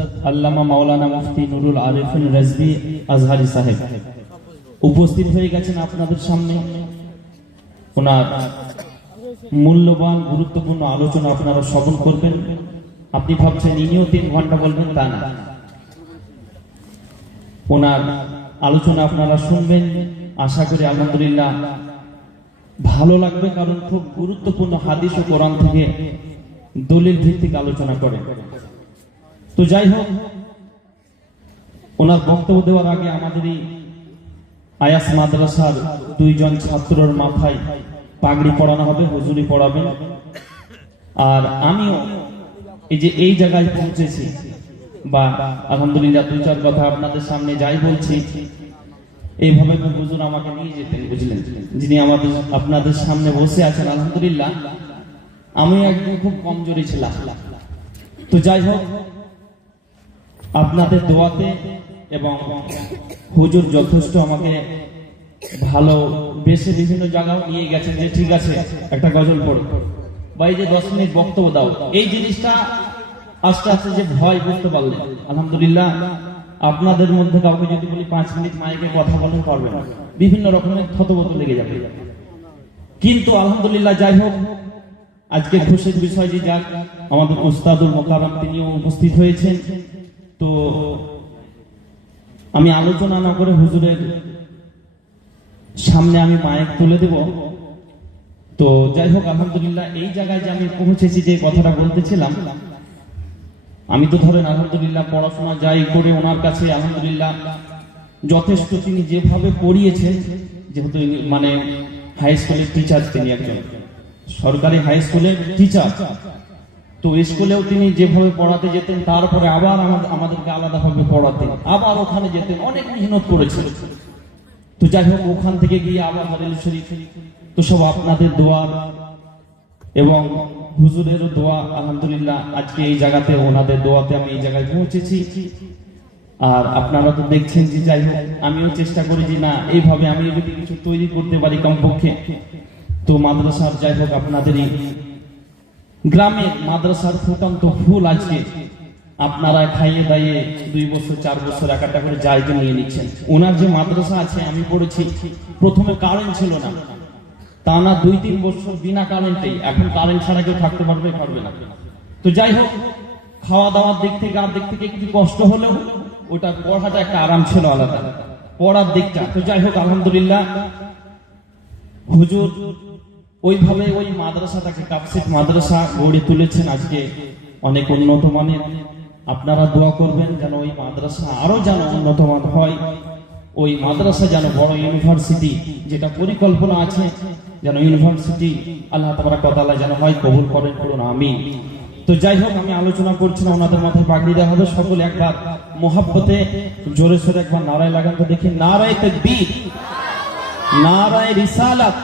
আল্লামা মাওলানা মুফতি নুরুল আরিফিন রেজভী আজহারি সাহেব উপস্থিত হয়ে গেছেন আপনাদের সামনে। ওনার মূল্যবান গুরুত্বপূর্ণ আলোচনা আপনারা শ্রবণ করবেন। আপনি ভাবছেন ইনিও 3 ঘন্টা বলবেন, তা না, ওনার আলোচনা আপনারা শুনবেন। আশা করি আলহামদুলিল্লাহ ভালো লাগবে, কারণ খুব গুরুত্বপূর্ণ হাদিস ও কোরআন থেকে দলিল ভিত্তিক আলোচনা করে। তো যাই হোক, ওনার বক্তব্য দেওয়ার আগে আমাদের এই আয়াস মাদ্রাসার 2 জন ছাত্রের মাথায় পাগড়ি পড়ানো হবে, হুজুরি পড়াবেন। আর আমিও এই জায়গায় পৌঁছেছি, বা আলহামদুলিল্লাহ 2-4 কথা আপনাদের সামনে যাই বলছি, এইভাবে হুজুর আমাকে নিয়ে যেতেন, বুঝলেন, যিনি আমাদের আপনাদের সামনে বসে আছেন। আলহামদুলিল্লাহ আমি একদম খুব কমজোরি ছিলাম। তো যাই হোক, আপনাদের দোয়াতে এবং হুজুর যথেষ্ট আমাকে ভালো বেশি বিভিন্ন জায়গায় নিয়ে গেছেন, যে ঠিক আছে একটা গজল পড়ো বা এই যে 10 মিনিট বক্তব্য দাও, এই জিনিসটা আস্তে আস্তে যে ভয় বুঝতে পারলেন। আলহামদুলিল্লাহ আপনাদের মধ্যে কাউকে যদি বলি 5 মিনিট মাইকে কথা বলেন, পারবে না, বিভিন্ন রকমের থতবত লেগে যাবে। কিন্তু আলহামদুলিল্লাহ যাই হোক, আজকে খুশির বিষয় যে যাক আমাদের উস্তাদুল মোকাররম তিনিও উপস্থিত হয়েছেন। তো আমি আলোচনা না করে হুজুরের সামনে আমি মাইক তুলে দেব। তো যাই হোক, আলহামদুলিল্লাহ এই জায়গায় যে আমি পৌঁছেছি, যে কথাটা বলতেছিলাম, আমি তো ধরেন আলহামদুলিল্লাহ পড়াশোনা যাই করে ওনার কাছে আলহামদুলিল্লাহ যথেষ্ট তিনি যেভাবে পড়িয়েছেন, যেহেতু মানে হাই স্কুলের টিচার, তিনি একজন সরকারি হাই স্কুলের টিচার, তো স্কুলেও তিনি যেভাবে পড়াতে যেতেন, তারপরে আবার আমাদেরকে আলাদাভাবে পড়াতেন, আবার ওখানে যেতেন, অনেক মেহনত করেছেন। তো যাই হোক, ওখান থেকে গিয়ে আবার মডেল শরীফ, তো সব আপনাদের দোয়া এবং হুজুরেরও দোয়া, আলহামদুলিল্লাহ আজকে এই জায়গাতে ওনাদের দোয়াতে আমি এই জায়গায় পৌঁছেছি। আর আপনারা তো দেখছেন যে যাই হোক, আমিও চেষ্টা করি যে না, এইভাবে আমি যদি কিছু তৈরি করতে পারি কমপক্ষে, তো মাদ্রাসার যাই হোক আপনাদের গ্রামে মাদ্রাসার ফুটন্ত ফুল আজকে আপনারা খাইয়ে দাইয়ে 2 বছর 4 বছর একটা করে জায়গা নিয়ে নিচ্ছেন। ওনার যে মাদ্রাসা আছে, আমি পড়েছি, প্রথমে কারেন্ট ছিল না, তা না 2-3 বছর বিনা কারেন্টেই, এখন কারেন্ট ছাড়া কেউ থাকতে পারবে না। তো যাই হোক, খাওয়া দাওয়ার দিক থেকে আর দিক থেকে কিছু কষ্ট হলেও ওটা পড়াটা একটা আরাম ছিল, আলাদা পড়ার দিকটা। তো যাই হোক আলহামদুলিল্লাহ হুজুর ওইভাবে ওই মাদ্রাসাটাকে কাপসিট মাদ্রাসা গড়ে তুলেছেন, আজকে অনেক উন্নত মানের। আপনারা দোয়া করবেন যেন ওই মাদ্রাসা আরো যেন উন্নত মান হয়, ওই মাদ্রাসা যেন বড় ইউনিভার্সিটি, যেটা পরিকল্পনা আছে, যেন ইউনিভার্সিটি আল্লাহ তাবারাক ওয়া তাআলা যেন হয়, কবুল করেন, বলুন আমিন। তো যাই হোক, আমি আলোচনা করছি না, ওনাদের মাথায় পাগড়ি দেওয়া হবে। সকলে একবার মোহাব্বতে জোরে সোরে একবার নারায় লাগান তো দেখি, নারায়ে তাকবীর, নারায়ে রিসালাত।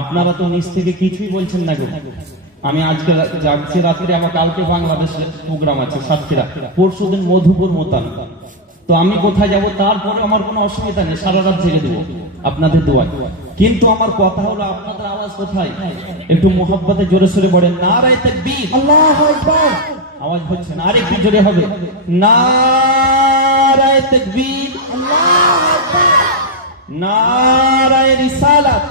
আপনারা তো নিচ থেকে কিছুই বলছেন না গো। আমি আজকে যাচ্ছি রাত্রে, আমার কালকে বাংলাদেশের প্রোগ্রাম আছে সাতক্ষীরা, পরশুদিন মধুপুর মোতান। তো আমি কোথায় যাব, তারপরে আমার কোনো অসুবিধা নেই, সারা রাত জেগে দেবো আপনাদের দোয়ায়। কিন্তু আমার কথা হলো, আপনাদের আওয়াজ কোথায়? একটু মোহাব্বতে জোরে সোরে বলেন, নারায়ে তাকবীর, আল্লাহু আকবার। আওয়াজ হচ্ছে না, আরেকটু জোরে হবে, নারায়ে তাকবীর, আল্লাহু আকবার, নারায়ে রিসালাত,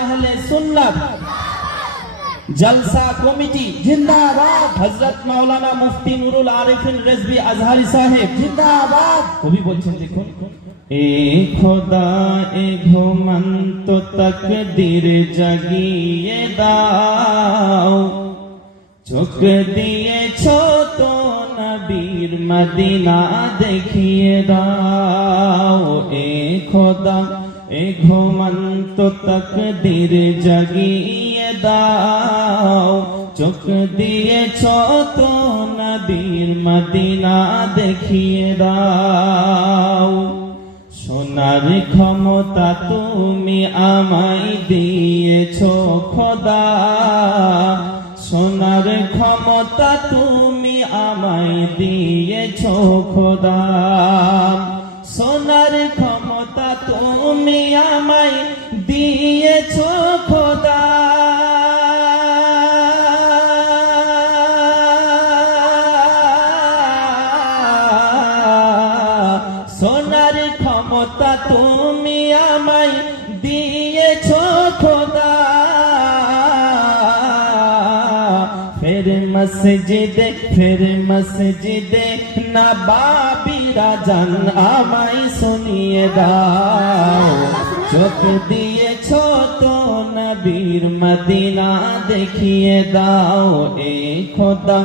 আহলে সুন্নাত জলসা কমিটি জিন্দাবাদ, হযরত মাওলানা মুফতি নুরুল আরিফিন রেজভী আজহারি সাহেব জিন্দাবাদ। কবি বলছেন, দেখুন, এ খোদা এ ঘুমন্ত তাকদীর জাগিয়ে দাও, চোখ দিয়েছো তো নবীর মদিনা দেখিয়ে দাও। এ খোদা এ ঘুমন্ত তাকদীর জাগিয়ে দাও, চোখ দিয়েছো তো নবীর মদিনা দেখিয়ে দাও। সোনার ক্ষমতা তুমি আমায় দিয়েছো খোদা, সোনার ক্ষমতা তুমি আমায় দিয়েছো খোদা, সোনার ক্ষমতা তুমি আমায় দিয়েছো খোদা। মসজিদে ফের মসজিদে নবাবিরা জান আমায় শুনিয়ে দাও চোখ দিয়েছ তো নবীর মদিনা দেখিয়ে দাও এ খোদা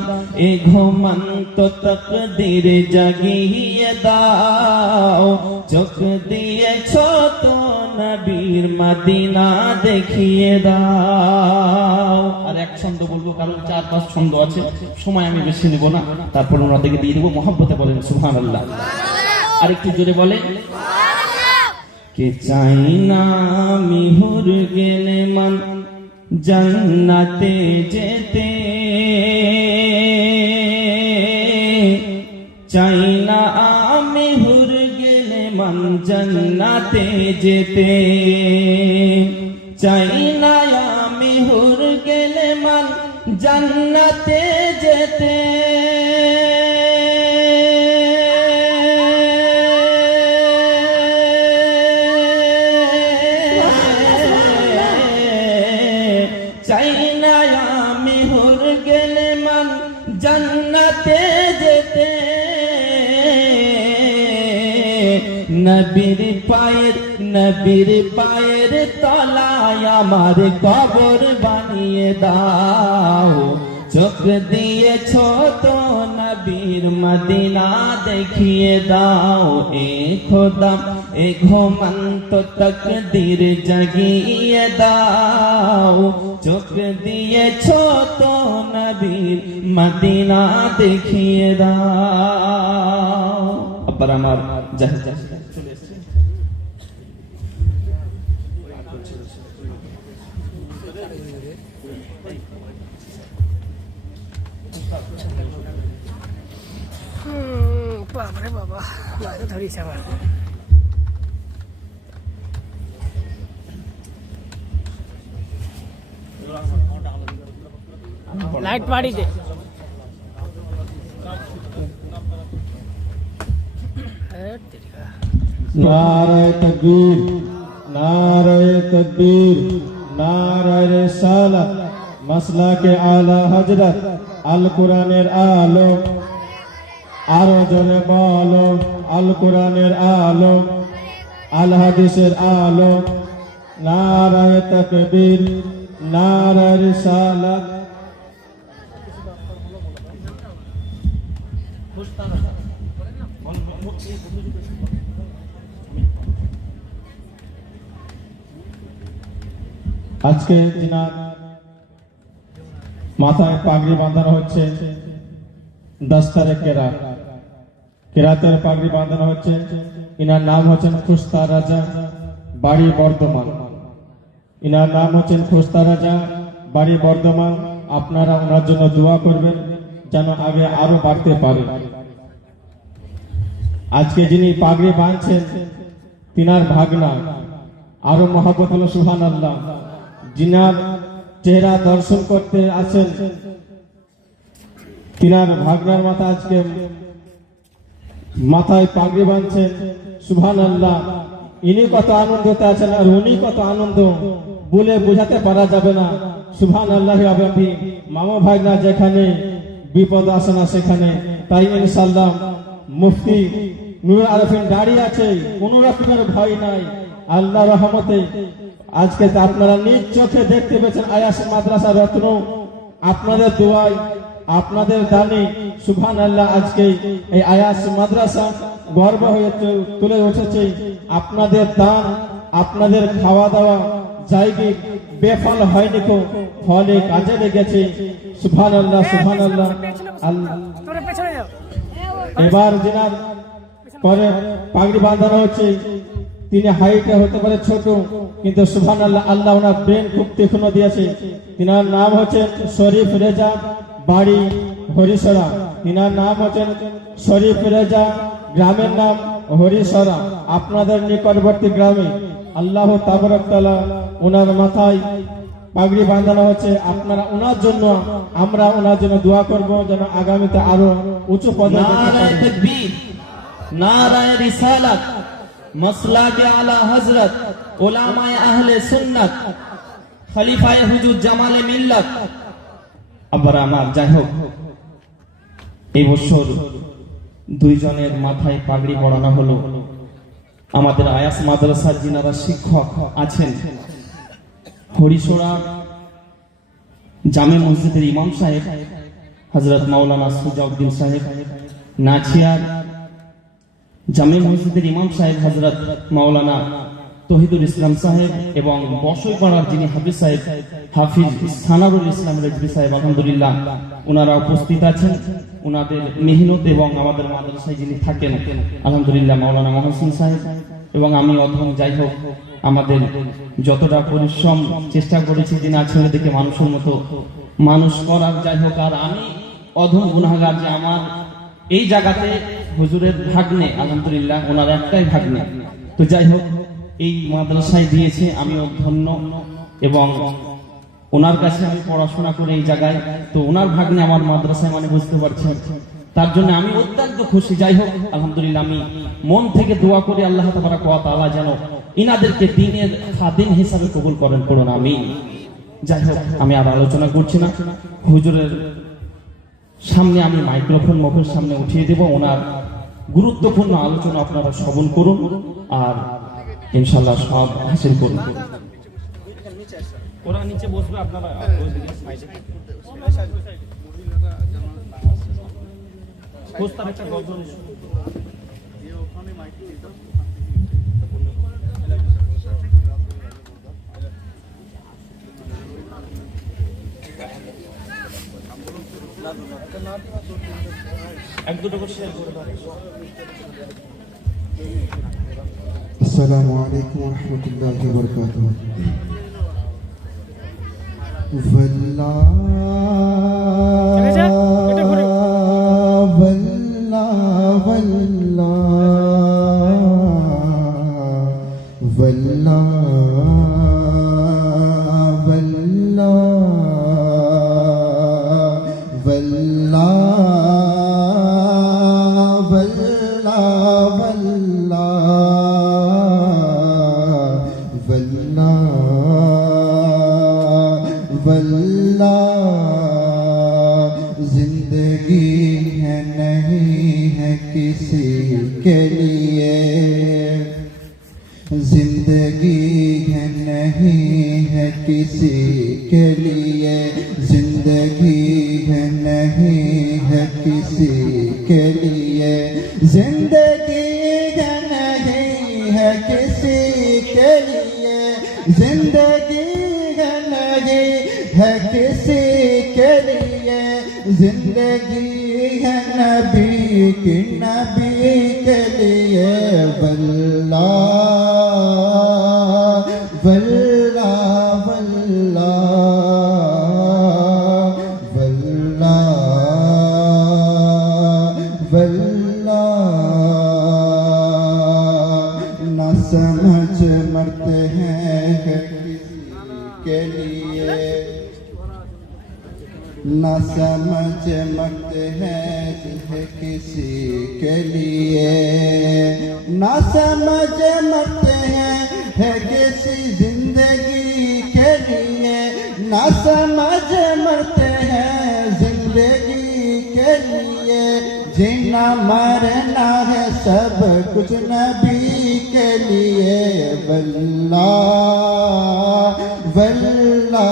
এ ঘুমন্ত তকদীর জাগিয়ে দাও চোখ দিয়েছ তো নবীর মদিনা দেখিয়ে দাও। আর এক ছন্দ বলবো কারণ 4-5 ছন্দ আছে, সময় আমি বেশি নেব না, তারপর ওনাদেরকে দিয়ে দেবো। মহব্বতে বলেন সুবহানাল্লাহ। আর একটু জোরে বলেন কে চাই না মিহুর গেলে মান জান্নাতে যেতে, চাই না আমি হুর গেলে মান জান্নাতে যেতে, চাই না আমি হুর গেলে মান জান্নাতে যেতে, চাই না আমি হুর গেলে মান জান্নাতে যেতে, নবীর পায়ের তলায় আমার কবর বানিয়ে দাও চোখ দিয়েছ তো নবীর মদিনা দেখিয়ে দাও এ খোদা এ ঘুমন্ত তকদীর জাগিয়ে দাও চোখ দিয়েছ তো নবীর মদিনা দেখিয়ে দাও। আবার আমার চলে এসছে বাবারে বাবা বাইরে ধরিস আবার লাইট মারি দে नारे तकबीर नारे तकबीर नारे रिसालत मसला के आला हजरत अल कुरानेर आलो आरो जोरे बोलो अल कुरानेर आलो अल हदीसेर आलो नारे तकबीर नारे रिसालत আজকে যিনার মাথায় পাগড়ি বাঁধানো হচ্ছে 10 তারিখ কেরাতের পাগড়ি বাঁধানো হচ্ছে। ইনার নাম হচ্ছেন খুস্তা রাজা, বাড়ি বর্ধমান। ইনার নাম হচ্ছেন খুস্তা রাজা, বাড়ি বর্ধমান। আপনারা ওনার জন্য দোয়া করবেন যেন আগে আরো বাড়তে পারে। আজকে যিনি পাগড়ি বাঁধছেন তিনার ভাগনা, আরো মহব্বত হলো সুবহানাল্লাহ। जिनार चेहरा दर्शन करते आছেন তিনার ভাগনার মাথা আজকে মাথায় পাগড়ি বাঁধছেন সুবহানাল্লাহ। ইনি কত আনন্দতে আছেন আর উনি কত আনন্দ বলে বোঝাতে পারা যাবে না সুবহানাল্লাহ। আবাদি মামা ভাগনা যেখানে বিপদ আসে না সেখানে, তাই ইনশাআল্লাহ মুফতি নূর আরফিন দাঁড়িয়ে আছে, কোনো রকমের ভয় নাই। আল্লাহর রহমতে আজকে আপনারা নিজ চোখে দেখতে পেয়েছেন আয়াস মাদ্রাসা রত্ন। আপনাদের দোয়ায় আপনাদের দানে সুবহানাল্লাহ আজকে এই আয়াস মাদ্রাসা গর্ব হয়ে তুলে উঠেছে। আপনাদের দান আপনাদের খাওয়া দাওয়া জায়গা বেফল হয়নি, ফলে কাজে লেগেছে সুবহানাল্লাহ সুবহানাল্লাহ। এবার যিনার পরে পাগড়ি বাঁধানো হচ্ছে তিনি হাইটে হতে পারে ছোট, কিন্তু সুবহানাল্লাহ আল্লাহ ওনার ব্রেন খুব তীক্ষ্ণ দিয়েছে। তিনার নাম হচ্ছেন শরীফ রেজা, বাড়ি হরিশরা। তিনার নাম হচ্ছেন শরীফ রেজা, গ্রামের নাম হরিশরা, আপনাদের নিকটবর্তী গ্রামে। আল্লাহ তাবারক তাআলা ওনার মাথায় পাগড়ি বাঁধানো হচ্ছে। আপনারা ওনার জন্য আমরা ওনার জন্য দোয়া করব যেন আগামীতে আরো উঁচু পদে নারায়ে তাকবীর, নারায়ে রিসালাত, মাসলাকে আলা হযরত, উলামায়ে আহলে সুন্নাত, খলিফায়ে হুজুর জামালে মিল্লাত আবার আমার যাই হোক এই বছর দুইজনের মাথায় পাগড়ি পরানো হলো। আমাদের আয়াস মাদ্রাসার যিনারা শিক্ষক আছেন, হরিশোড়া জামে মসজিদের ইমাম সাহেব হযরত মাওলানা সুজাউদ্দিন সাহেব, নাছিয়ার জামে মসজিদের ইমাম সাহেব হযরত মাওলানা তহিদুল ইসলাম সাহেব এবং বসইপাড়ার যিনি হাফিজ সাহেব হাফিজ সানারুল ইসলাম রেজভী সাহেব, আলহামদুলিল্লাহ ওনারা উপস্থিত আছেন। ওনাদের মেহনত এবং আমাদের মাদ্রাসায় যিনি থাকেন আলহামদুলিল্লাহ মাওলানা মহসিন সাহেব এবং আমি অধম, যাই হোক আমাদের যতটা পরিশ্রম চেষ্টা করেছি যিনি ছেলেদেরকে মানুষের মতো মানুষ করার, যাই হোক আর আমি অধম গুনাহগার যে আমার এই জায়গাতে হুজুরের ভাগ্নে, আলহামদুলিল্লাহ ওনার একটাই ভাগ্নে, তো যাই হোক এই মাদ্রাসায় দিয়েছে, আমিও ধন্য এবং ওনার কাছে আমি পড়াশোনা করে এই জায়গায়, তো ওনার ভাগ্নে আমার মাদ্রাসায় মানে বুঝতে পারছেন, তার জন্য আমি অত্যন্ত খুশি। যাই হোক আলহামদুলিল্লাহ আমি মন থেকে দোয়া করি আল্লাহ তাবারাক ওয়া তাআলা যেন ইনাদেরকে দ্বীনের খাদিম হিসাবে কবুল করেন, করুন আমিন। যাই হোক আমি আর আলোচনা করছি না, হুজুরের সামনে আমি মাইক্রোফোন মুখের সামনে উঠিয়ে দেব, ওনার গুরুত্বপূর্ণ আলোচনা আপনারা শ্রবণ করুন আর ইনশাআল্লাহ সব হাসিল করুন। ওরা নিচে বসবে, আপনারা এক দুটো করে শেয়ার করে দাও। আসসালামু আলাইকুম ওয়া রাহমাতুল্লাহি ওয়া বারাকাতুহু। जिंदगी है नहीं है किसी के लिए, जिंदगी है नहीं है किसी के लिए, जिंदगी है नहीं है किसी के लिए, जिंदगी है नहीं है किसी के लिए, जिंदगी है नहीं है किसी के लिए, जिंदगी है नबी की नबी के लिए। वल्ला वल्ला वल्ला वल्ला वल्ला, न समझ मरते हैं किसी के लिए, न समझ मरते हैं किसी के लिए, न समझ मरते हैं किसी जिंदगी के लिए, न समझ मरते हैं जिंदगी के लिए, जीना मरना है सब कुछ नबी के लिए। वल्ला वल्ला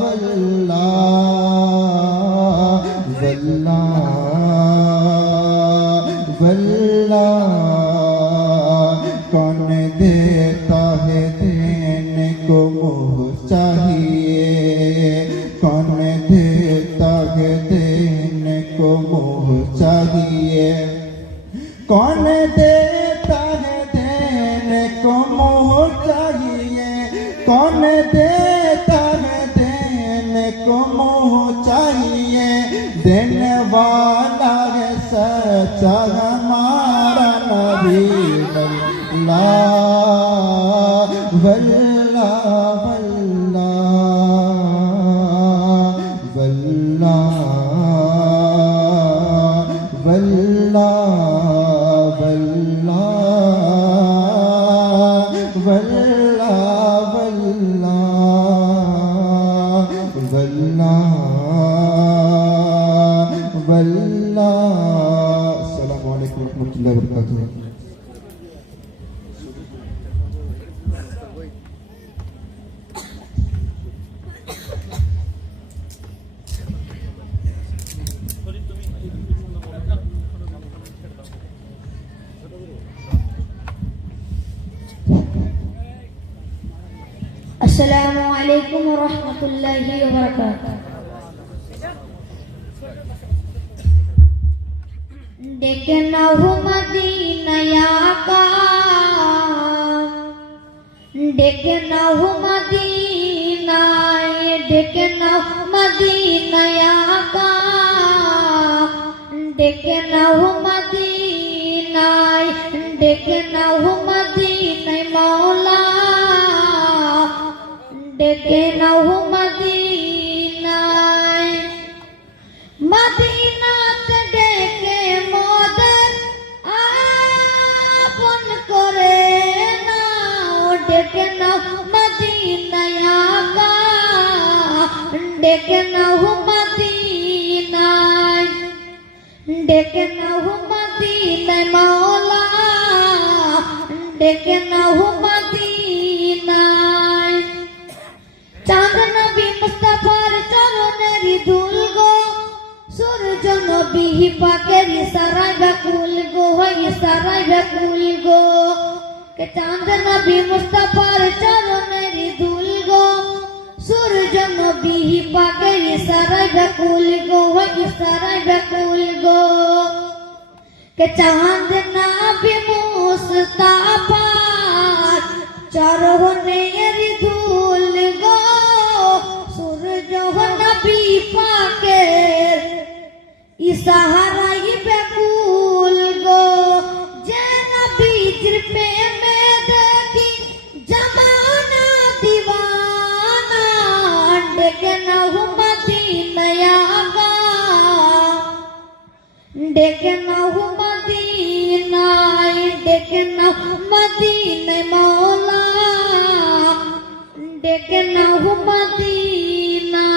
वल्ला वल्ला वल्ला, कौन देता है देने को मुँह चाहिए, कौन देता है देने को मुँह चाहिए, कौन देता है देने को मुँह चाहिए, कौन देता है देने को मुँह चाहिए, देने वाला है सच्चा हमारा नबी। वल्ला वल्ला वल्ला वल्ला वल्ला वल्ला वल्ला वल्ला والله السلام عليكم ورحمة الله وبركاته. السلام عليكم ورحمة الله وبركاته. देखना हो मदीना का, देखना हो मदीना, देखना हो मदीना का, देखना हो मदीना, देखना हो मदीना मौला, देखना हो मदीना, मदीना দেখে মদন আপন করে নাও, ডেকে নাও মদিনায়া কা, ডেকে নাও মদিনায়, ডেকে নাও মদিনায় মাওলা, ডেকে নাও মদিনায়। চাঁদ নবী মুস্তাফার চরণের ধুল গো, সূর্য নবী পাকের ইশারায় ব্যাকুল গো, ইশারায় ব্যাকুল গো। কে চাঁদ নবী মুস্তাফার চরণের ধুল গো, সূর্য নবী পাকের ইশারায় ব্যাকুল গো, ইশারায় ব্যাকুল গো। কে চাঁদ নবী মুস্তাফার চরণের ধুল গো, সূর্য নবী পাকের ইশারায় ব্যাকুল গো। যে নবীর প্রেমে দেখি জামানা দিওয়ানা, ডেকে নাও মদিনায়া কা, ডেকে নাও মদিনায়, ডেকে নাও মদিনায় মৌলা, ডেকে নাও মদিনায়।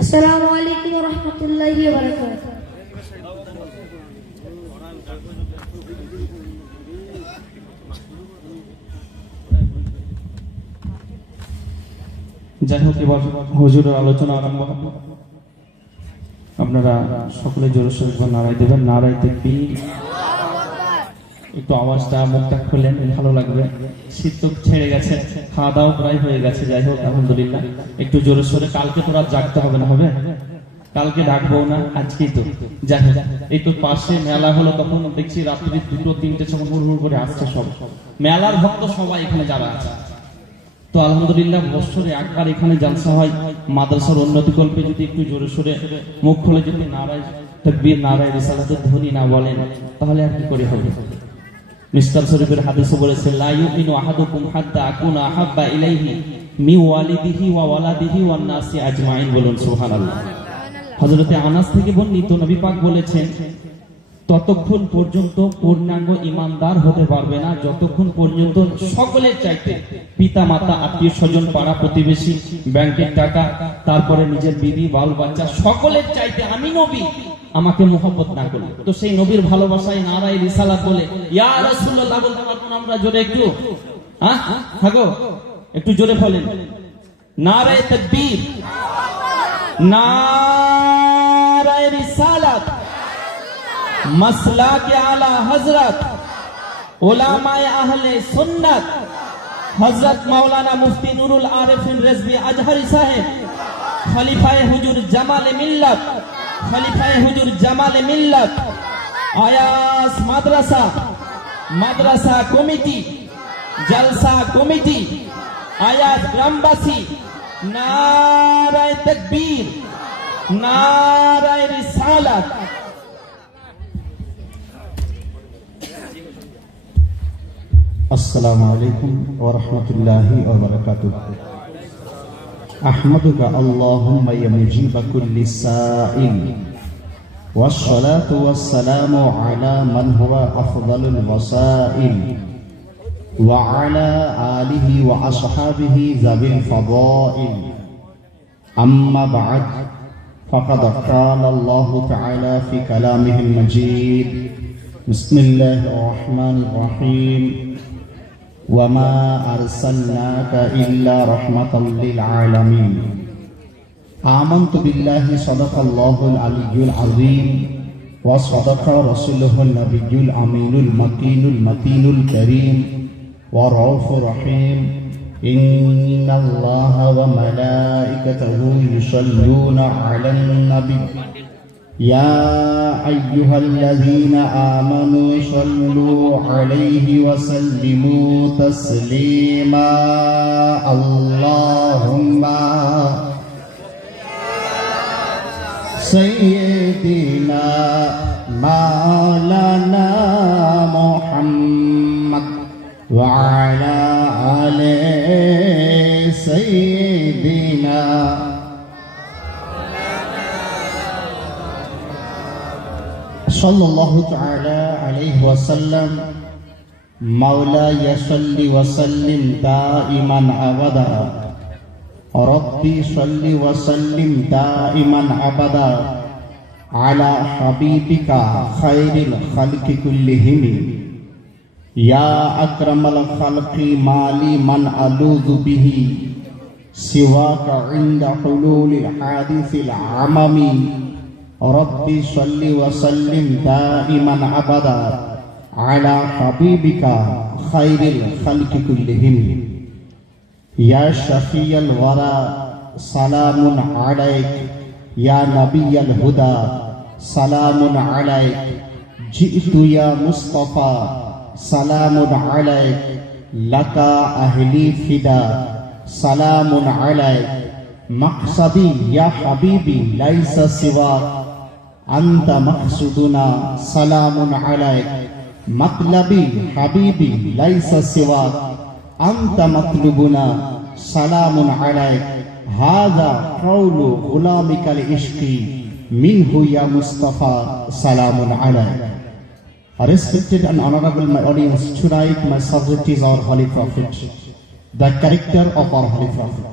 আসসালামু আলাইকুম ওয়া রাহমাতুল্লাহি ওয়া বারাকাতুহু। যাই হোক, এবার হুজুরের আলোচনা আরম্ভ হবে। আপনারা সকলে জোরে সোরে নারায় দেবেন, নারায় তাকবীর। একটু আওয়াজটা মুখটা খুলেন, ভালো লাগবে। শীত তো ছেড়ে গেছে, খাওয়া দাওয়া প্রায় হয়ে গেছে। যাই হোক, আলহামদুলিল্লাহ। একটু জোরে সোরে, কালকে তো রাত জাগতে হবে না, হবে? কালকে ডাকবো না, আজকেই তো। যাই হোক, একটু পাশে মেলা হলো, তখন দেখছি রাত্রি 2-3টে সময় হুড় হুড় করে আসছে সব মেলার ভক্ত, সবাই এখানে যারা আছে। তো আলহামদুলিল্লাহ, বছরে একবার এখানে জালসা হয়। মাদ্রাসার উন্নতি কল্পে যদি একটু জোরে সোরে মুখ খুলে যদি নারায় তাকবীর, নারায় রিসালাতের ধ্বনি না বলেন, তাহলে আর কি করে হবে? মিশকাত শরীফের হাদিসে বলেছে, লা ইউমিনু আহাদুকুম হাত্তা আকুনা আহাব্বা ইলাইহি মি ওয়ালিদিহি ওয়া ওয়ালাদিহি ওয়ান নাসি আজমাইন। বলুন সুবহানাল্লাহ। হযরতে আনাস থেকে বর্ণিত, নবী পাক বলেছেন, ততক্ষণ পর্যন্ত পূর্ণাঙ্গ ইমানদার হতে পারবে না যতক্ষণ পর্যন্ত সকলের চাইতে পিতা মাতা, আত্মীয় স্বজন, পাড়া প্রতিবেশী, ব্যাংকের টাকা, তারপরে নিজের বিবি, বাল বাচ্চা, সকলের চাইতে আমি নবী আমাকে মোহব্বত না করি। তো সেই নবীর ভালোবাসায় নারায়ে রিসালাত বলে ইয়া রাসূলুল্লাহ বলতে পারবো না আমরা জোরে একটু? থাকো, একটু জোরে বলেন নারায়ে তাকবীর, নারায়ে রিসালাত, মাসলাকে আলা হযরত উলামায়ে আহলে সুন্নাত হযরত মাওলানা মুফতি নুরুল আরিফিন রিজভী আজহারি সাহেব, খলিফায়ে হুজুর জামালে মিল্লাত, খলিফায়ে হুজুর জামালে মিল্লাত, আয়াস মাদ্রাসা, মাদ্রাসা কমিটি, জলসা কমিটি, আয়াস গ্রামবাসী, নারায়ে তাকবীর, নারায়ে রিসালাত। السلام عليكم ورحمة الله وبركاته. أحمدك اللهم يا مجيب كل سائل، والصلاة والسلام على من هو أفضل الوسائل، وعلى آله وأصحابه ذوي الفضائل. أما بعد، فقد قال الله تعالى في كلامه المجيد بسم الله الرحمن الرحيم وما أرسلناك إلا رحمة للعالمين آمنت بالله صدق الله العلي العظيم وصدق رسوله النبي الأمين المكين المتين الكريم والرؤوف الرحيم إن الله وملائكته يصلون على النبي يا أيها الذين آمنوا صلوا عليه وسلموا تسليما اللهم سيدنا مولانا محمد وعلى آل سيدنا صلى الله تعالى عليه وسلم مولاي صل وسلم دائما أبدا ربي صل وسلم دائما أبدا على حبيبك خير الخلق كلهم يا أكرم الخلق مالي من ألوذ به سواك عند حلول الحادث العمم ربي صل وسلم دائما أبدا على حبيبك خير الخلق كلهم يا شفيع الورى سلام عليك يا نبي الهدى سلام عليك جئت يا مصطفى سلام عليك لك أهلي فدا سلام عليك مقصدي يا حبيبي ليس سواك أنت مقصودنا سلام عليك مطلبي حبيبي ليس سواك أنت مطلوبنا سلام عليك هذا قول غلامك العشقي منه يا مصطفى سلام عليك. Respected and honorable my audience, tonight my subject is our Holy Prophet, the character of our Holy Prophet.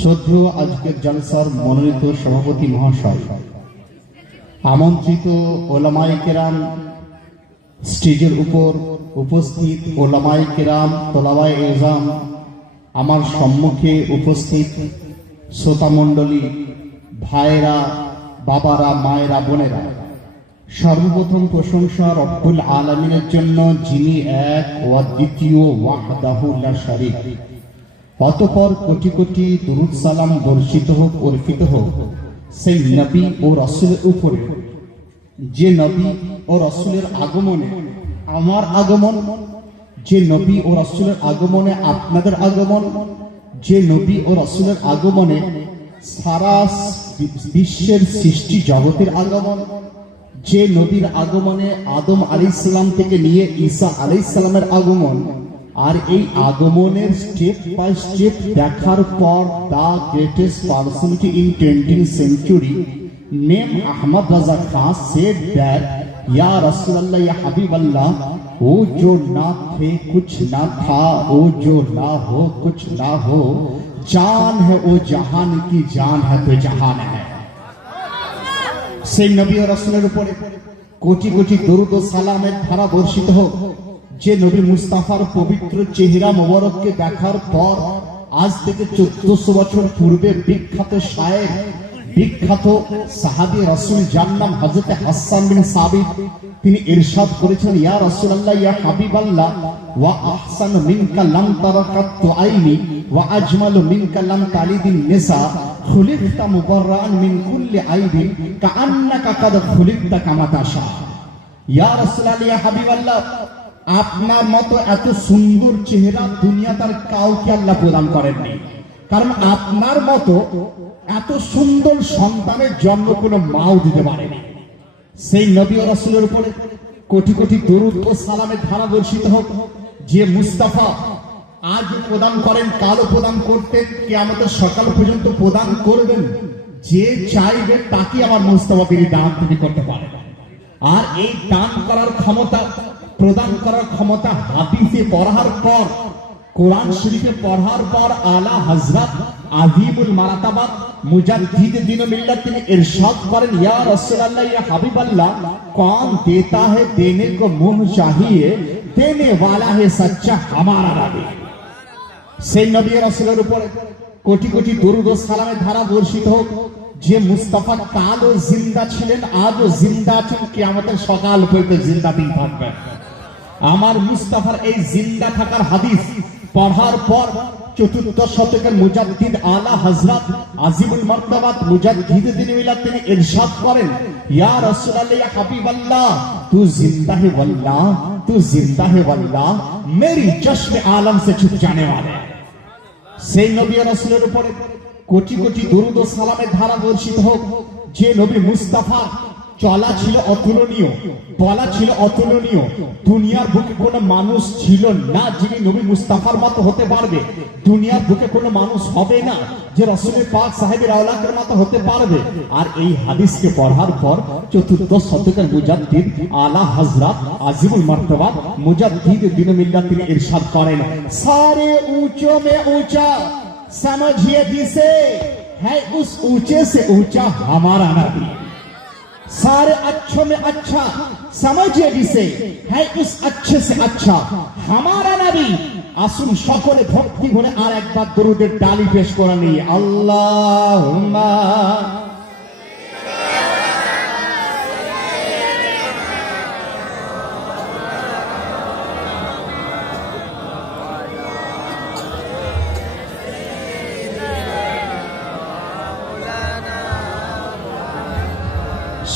শ্রদ্ধেয় আজকের জলসার মনোনীত সভাপতি মহাশয়, আমন্ত্রিত ওলামায়ে কেরাম, স্টেজের উপর উপস্থিত ওলামায়ে কেরাম, তোলাবায়ে এজাম, আমার সম্মুখে উপস্থিত শ্রোতামণ্ডলী, ভাইরা, বাবারা, মায়েরা, বোনেরা, সর্বপ্রথম প্রশংসা রব্বুল আলামিনের জন্য, যিনি এক ও দ্বিতীয়, ওয়াহদাহু লা শারীক। অতঃপর কোটি কোটি দুরূদ সালাম বর্ষিত হোক, অর্পিত হোক সেই নবী ও রাসূলের উপরে, যে নবী ও রাসূলের আগমনে আমার আগমন, যে নবী ও রাসূলের আগমনে আপনাদের আগমন, যে নবী ও রাসূলের আগমনে সারা বিশ্বের সৃষ্টি জগতের আগমন, যে নবীর আগমনে আদম আলাইহিস সালাম থেকে নিয়ে ঈসা আলাইহিস সালামের আগমন, আর এই আগমনের স্টেপ বাই স্টেপ দেখার পর the greatest personality in 20th century named Ahmad Raza Khan said that Ya Rasulullah, Ya Habiballah, वो जो ना थे कुछ ना था, वो जो ना हो कुछ ना हो, जान है वो जहान की जान है तो जहान है। সেই নবী ও রাসূলের উপরে কোটি কোটি দরুদ ও সালামের ধারা বর্ষিত হোক, যে নবী মুস্তাফার পবিত্র চেহারা মোবারককে দেখার পর আজ থেকে 1400 বছর পূর্বে বিখ্যাত শায়ের, বিখ্যাত সাহাবী রাসূল যার নাম হযরত হাসান বিন সাবিত, তিনি ইরশাদ করেছেন, ইয়া রাসূলুল্লাহ, ইয়া হাবিবাল্লাহ, ওয়া আহসানু মিনকা লাম তারাকাতু আইনি ওয়া আজমালু মিনকা লাম তালিদিন নিসা খুলিকতা মুবাররান মিন কুল্লি আইবিন কাআন্নাকা কাদ খুলিকতা কামা তাশা। ইয়া রাসূলুল্লাহ, ইয়া হাবিবাল্লাহ, আপনার মতো এত সুন্দর চেহারা দুনিয়া তার কাউকে আল্লাহ প্রদান করেননি, কারণ আপনার মতো এত সুন্দর সন্তানের জন্ম কোনো মাও দিতে পারেনি। সেই নবী ও রাসূলের উপরে কোটি কোটি দরুদ ও সালামের ধারা বর্ষিত হোক, যে মুস্তাফা আজ প্রদান করেন, কালও প্রদান করতেন, কিয়ামতের সকাল পর্যন্ত প্রদান করবেন, যে চাইবে তাকে আমার মুস্তাফা তিনি দান তিনি করতে পারেন। আর এই দান করার ক্ষমতা, প্রদান করার ক্ষমতা হাদিসে পড়ার পর, কোরআন শরীফে পড়ার পর আলা হযরত আজিমুল মারাতাবাত मुजद्दिद दीन मिल्लत ने इरशाद करें या रसूलल्लाह या हबीबल्लाह कौन देता है देने को मुंह चाहिए देने वाला है सच्चा हमारा नबी সেই নবী রাসূলের উপরে কোটি কোটি দরুদ ও সালামের ধারা বর্ষিত হোক যে মুস্তাফা কালও জিন্দা ছিলেন আজও জিন্দা আছেন কিয়ামতের সকাল পর্যন্ত জিন্দা দিন থাকবেন আমার মুস্তাফার এই জিন্দা থাকার হাদিস পড়ার পর চতুর্থ শতকের মুজাদ্দিদ আলা হযরত আজিমুল মারতাবাত মুজাদ্দিদ দ্বীন মিলাত তিনি ইরশাদ করেন ইয়া রাসূলুল্লাহ ইয়া হাবিবাল্লাহ তু জিন্দা হে ওয়াল্লাহ তু জিন্দা হে ওয়াল্লাহ মেরি চশমে আলম সে ছুপ জানে वाले সেই নবী রাসূলের উপরে কোটি কোটি দরুদ ও সালামের ধারা বর্ষিত হোক যে নবী মুস্তাফা চলা ছিল অতুলনীয় বলা ছিল অতুলনীয় দুনিয়ার বুকে কোনো মানুষ ছিল না যিনি নবী মুস্তাফার মতো হতে পারবে দুনিয়ার বুকে কোনো মানুষ হবে না যে রাসূলের পাক সাহেবের আওলাদের মতো হতে পারবে আর এই হাদিসকে পড়ার পর চতুর্থ শতকের মুজাদ্দিদ আলা হযরত আজিমুল মারতাবা মুজাদ্দিদ দ্বীন মিল্লাত তিনি ইরশাদ করেন সারে ऊंचों में ऊंचा समझिए जिसे है उस ऊंचे से ऊंचा हमारा नबी सारे अच्छों में अच्छा समझिए जिसे है उस अच्छे से अच्छा हमारा नबी আসুন সকলে ভক্তি ভরে আর একবার দরুদের ডালি পেশ করে নিয়ে আল্লাহুম্মা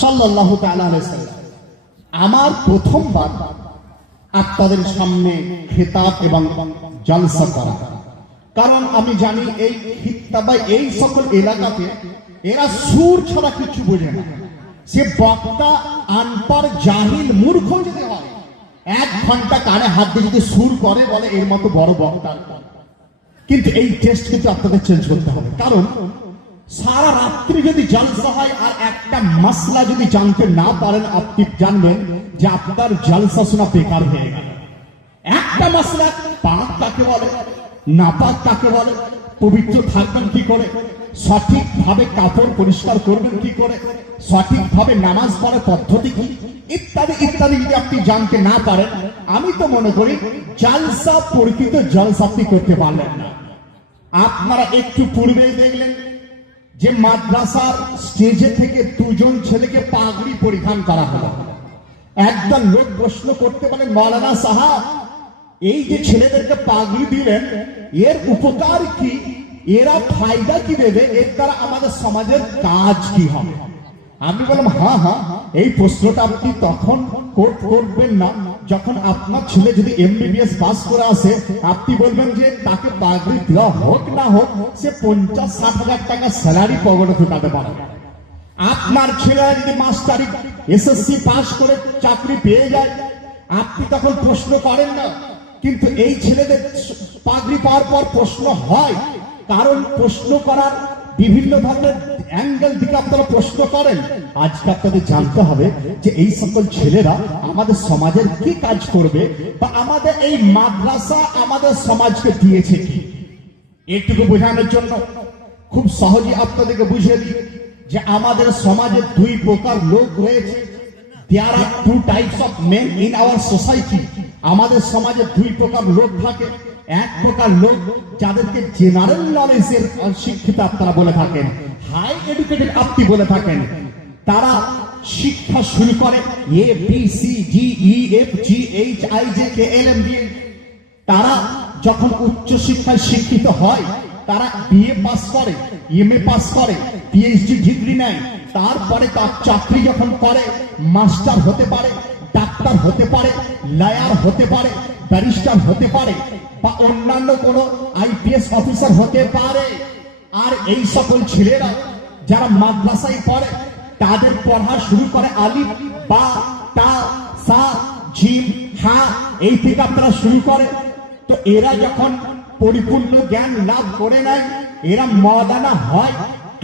সাল্লাল্লাহু তাআলা আলাইহি সাল্লাম আমার প্রথমবার আপনাদের সামনে খেতাব এবং জলসা করা কারণ আমি জানি এই খিত্তাবাই এই সকল এলাকাতে এরা সুর ছাড়া কিছু বোঝে না সে বক্তা আনপড় জাহিল মূর্খ যদি হয় 1 ঘন্টা কানে হাত দিয়ে যদি সুর করে বলে এর মতো বড় বক্তা কিন্তু এই টেস্ট কিন্তু আপনাদের চেঞ্জ করতে হবে কারণ সারা রাত্রি যদি জলসা হয় আর একটা মাসলা যদি জানতে না পারেন আপনি জানবেন যে আপনার জলসা শোনা বেকার হয়ে গেল একটা মাসলা পাক কাকে বলে নাপাক কাকে বলে পবিত্র থাকবেন কি করে সঠিকভাবে কাপড় পরিষ্কার করবেন কি করে সঠিকভাবে নামাজ পড়ার পদ্ধতি কি ইত্যাদি ইত্যাদি যদি আপনি জানতে না পারেন আমি তো মনে করি জলসা প্রকৃত জলসা আপনি করতে পারলেন না আপনারা একটু পূর্বেই দেখলেন যে মাদ্রাসার স্টেজে থেকে দুজন ছেলেকে পাগড়ি পরিধান করা হলো একদল লোক প্রশ্ন করতে পারেন মাওলানা সাহেব এই যে ছেলেদেরকে পাগড়ি দিলেন এর উপকার কি এরা ফায়দা কি দেবে এর দ্বারা আমাদের সমাজের কাজ কি হবে আমি বললাম হ্যাঁ হ্যাঁ এই প্রশ্নটা আপনি তখন করবেন না যখন আপনার ছেলে যদি এমবিবিএস পাস করে আসে আপনি বলবেন যে তাকে পাগড়ি দেওয়া হোক না হোক সে 50-60 হাজার টাকা স্যালারি পকেটে ঢুকাতে পারে আপনার ছেলেরা যদি মাস্টারি এসএসসি পাস করে চাকরি পেয়ে যায় আপনি তখন প্রশ্ন করেন না কিন্তু এই ছেলেদের পাগড়ি পাওয়ার পর প্রশ্ন হয় কারণ প্রশ্ন করার বিভিন্ন ধরনের অ্যাঙ্গেল দিকে আপনারা প্রশ্ন করেন আজকে আপনাদের জানতে হবে যে এই সকল ছেলেরা আমাদের সমাজের কি কাজ করবে বা আমাদের এই মাদ্রাসা আমাদের সমাজকে দিয়েছে কি একটু বোঝানোর জন্য খুব সহজে আপনাদেরকে বুঝিয়ে দিই যে আমাদের সমাজে 2 প্রকার লোক রয়েছে there are 2 types of men in our society আমাদের সমাজে 2 প্রকার লোক থাকে এক প্রকার লোক যাদেরকে জেনারেল নলেজের শিক্ষিত আপনারা বলে থাকেন হাই এডুকেটেড আপনি বলে থাকেন তারা শিক্ষা শুরু করে A B C D E F G H I J K L M D তারা যখন উচ্চ শিক্ষায় শিক্ষিত হয় তারা বিএ পাস করে এমএ পাস করে পিএইচডি ডিগ্রি নেয় তারপরে তার চাকরি যখন করে মাস্টার হতে পারে ডাক্তার হতে পারে লয়ার হতে পারে ব্যারিস্টার হতে পারে বা অন্যান্য কোন আইপিএস অফিসার হতে পারে আর এই সকল ছেলেরা যারা মাদ্রাসায় পড়ে তাদের পড়া শুরু করে আলিফ বা তা সা জিম হা এই থেকে আপনারা শুরু করে তো এরা যখন পরিপূর্ণ জ্ঞান লাভ করে নেয় এরা মাওলানা হয়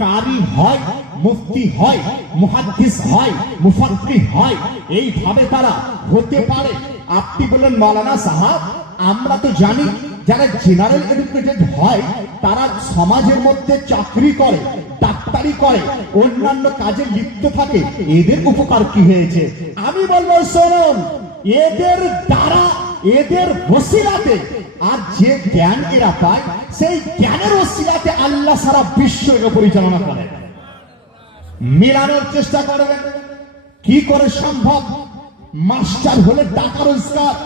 কারি হয় মুফতি হয় মুহাদ্দিস হয় মুফাক্কিহ হয় এইভাবে তারা হতে পারে আপনি বলেন মাওলানা সাহেব আমরা তো জানি যারা জেনারেল এডুকেটেড হয় তারা সমাজের মধ্যে চাকরি করে ডাক্তারি করে, অন্যান্য কাজে লিপ্ত থাকে, এদের উপকার কি হয়েছে? আমি বলবো শুনুন, এদের দ্বারা, এদের ওসিলাতে, আর যে জ্ঞান এরা পায় সেই জ্ঞানের ওসিলাতে আল্লাহ সারা বিশ্বকে পরিচালনা করে। মেলানোর চেষ্টা করবেন, কি করে সম্ভব? মাস্টার হলে টাকা রোজগার,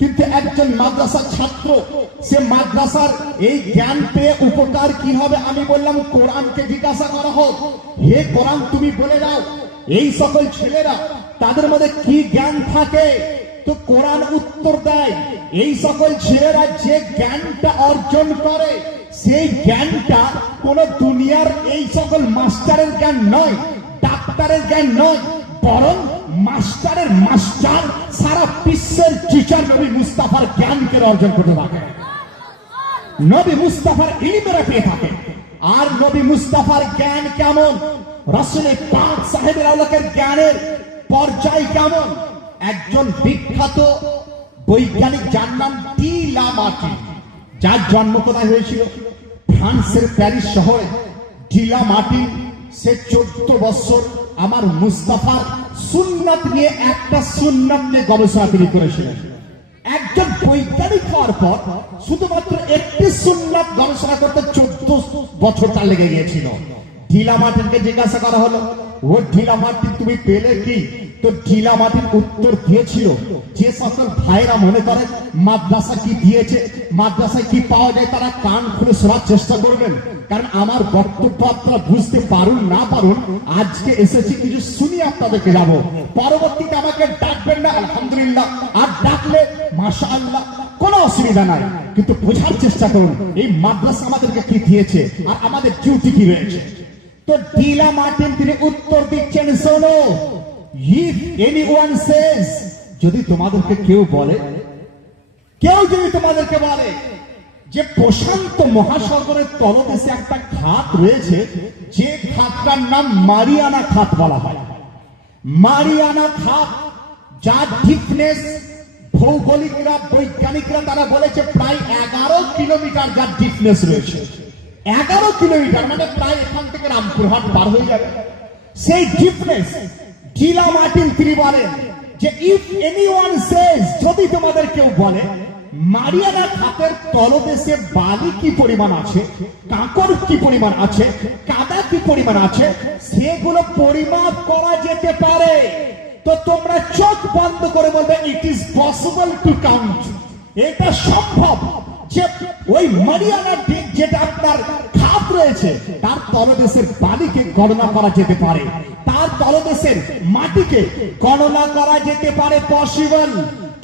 কিন্তু একজন মাদ্রাসার ছাত্র, সে মাদ্রাসার এই জ্ঞান পেয়ে উপকার কি হবে? আমি বললাম কোরআনকে জিজ্ঞাসা করা হোক, হে কোরআন তুমি বলে দাও এই সকল ছেলেরা তাদের মধ্যে কি জ্ঞান থাকে? তো কোরআন উত্তর দেয়, এই সকল ছেলেরা যে জ্ঞানটা অর্জন করে সেই জ্ঞানটা কোন দুনিয়ার এই সকল মাস্টারের জ্ঞান নয়, ডাক্তারের জ্ঞান নয়, বরং মাস্টারের মাস্টার সারা বিশ্বের টিচার নবী মুস্তাফার জ্ঞানকে অর্জন করতে থাকে, নবী মুস্তাফার ইলমেরা পেয়ে থাকে। আর নবী মুস্তাফার জ্ঞান কেমন, রাসূল পাক সাহেবের আওলাদের জ্ঞানের পর্যায় কেমন? একজন বিখ্যাত বৈজ্ঞানিক যার নাম টি লামার্টিন, যার জন্ম কোথায় হয়েছিল? ফ্রান্সের প্যারিস শহরে। টি লামার্টিন সে 14 বছর আমার মুস্তাফার সুন্নাত নিয়ে একটা সুন্নাত নিয়ে গবেষণা তিনি করেছিলেন। একজন বৈজ্ঞানিক হওয়ার পর শুধুমাত্র একটি সুন্নাত গবেষণা করতে 14 বছর তার লেগে গিয়েছিল। ঢিলা মার্টিনকে জিজ্ঞাসা করা হলো, ও ঢিলা মার্টিন তুমি পেলে কি? তো ঢিলা মার্টিন উত্তর দিয়েছিল, যে সকল ভাইরা মনে করেন মাদ্রাসা কি দিয়েছে, মাদ্রাসায় কি পাওয়া যায়, তারা কান খুলে শোনার চেষ্টা করবেন, কারণ আমার বক্তব্য আপনারা বুঝতে পারুন না পারুন, আজকে এসেছি কিছু শুনিয়ে আপনাদেরকে যাব, পরবর্তীতে আমাকে ডাকবেন না আলহামদুলিল্লাহ, আর ডাকলে মাশাআল্লাহ কোনো অসুবিধা নাই, কিন্তু বোঝার চেষ্টা করুন এই মাদ্রাসা আমাদেরকে কি দিয়েছে আর আমাদের ডিউটি কি রয়েছে। তো ঢিলা মার্টিন তিনি উত্তর দিচ্ছেন, শোনো, if anyone says, যদি তোমাদেরকে কেউ বলে, কেউ যদি তোমাদেরকে বলে যে প্রশান্ত মহাসাগরের তলদেশে একটা খাত রয়েছে, যে খাতটার নাম মারিয়ানা খাত বলা হয়, মারিয়ানা খাত, যার ডিপনেস ভৌগোলিকরা বৈজ্ঞানিকরা তারা বলেছে প্রায় 11 কিলোমিটার যার ডিপনেস রয়েছে। 11 কিলোমিটার মানে প্রায় এখান থেকে রামপুরহাট পার হয়ে যাবে। সেই ডিপনেস ঢিলা মার্টিন তিনি বলেন যে ইফ এনিওয়ান সেজ, যদি তোমাদের কেউ বলে মারিয়ানা খাতের তলদেশে বালি কি পরিমাণ আছে, কাঁকড় কি পরিমাণ আছে, কাদা কি পরিমাণ আছে, সেগুলো পরিমাপ করা যেতে পারে, তো তোমরা চোখ বন্ধ করে বলবে it is possible to count, এটা সম্ভব যে ওই মারিয়ানা দ্বীপ যেটা আপনার খাত রয়েছে তার তলদেশের বালিকে গণনা করা যেতে পারে, তার তলদেশের মাটিকে গণনা করা যেতে পারে, পসিবল।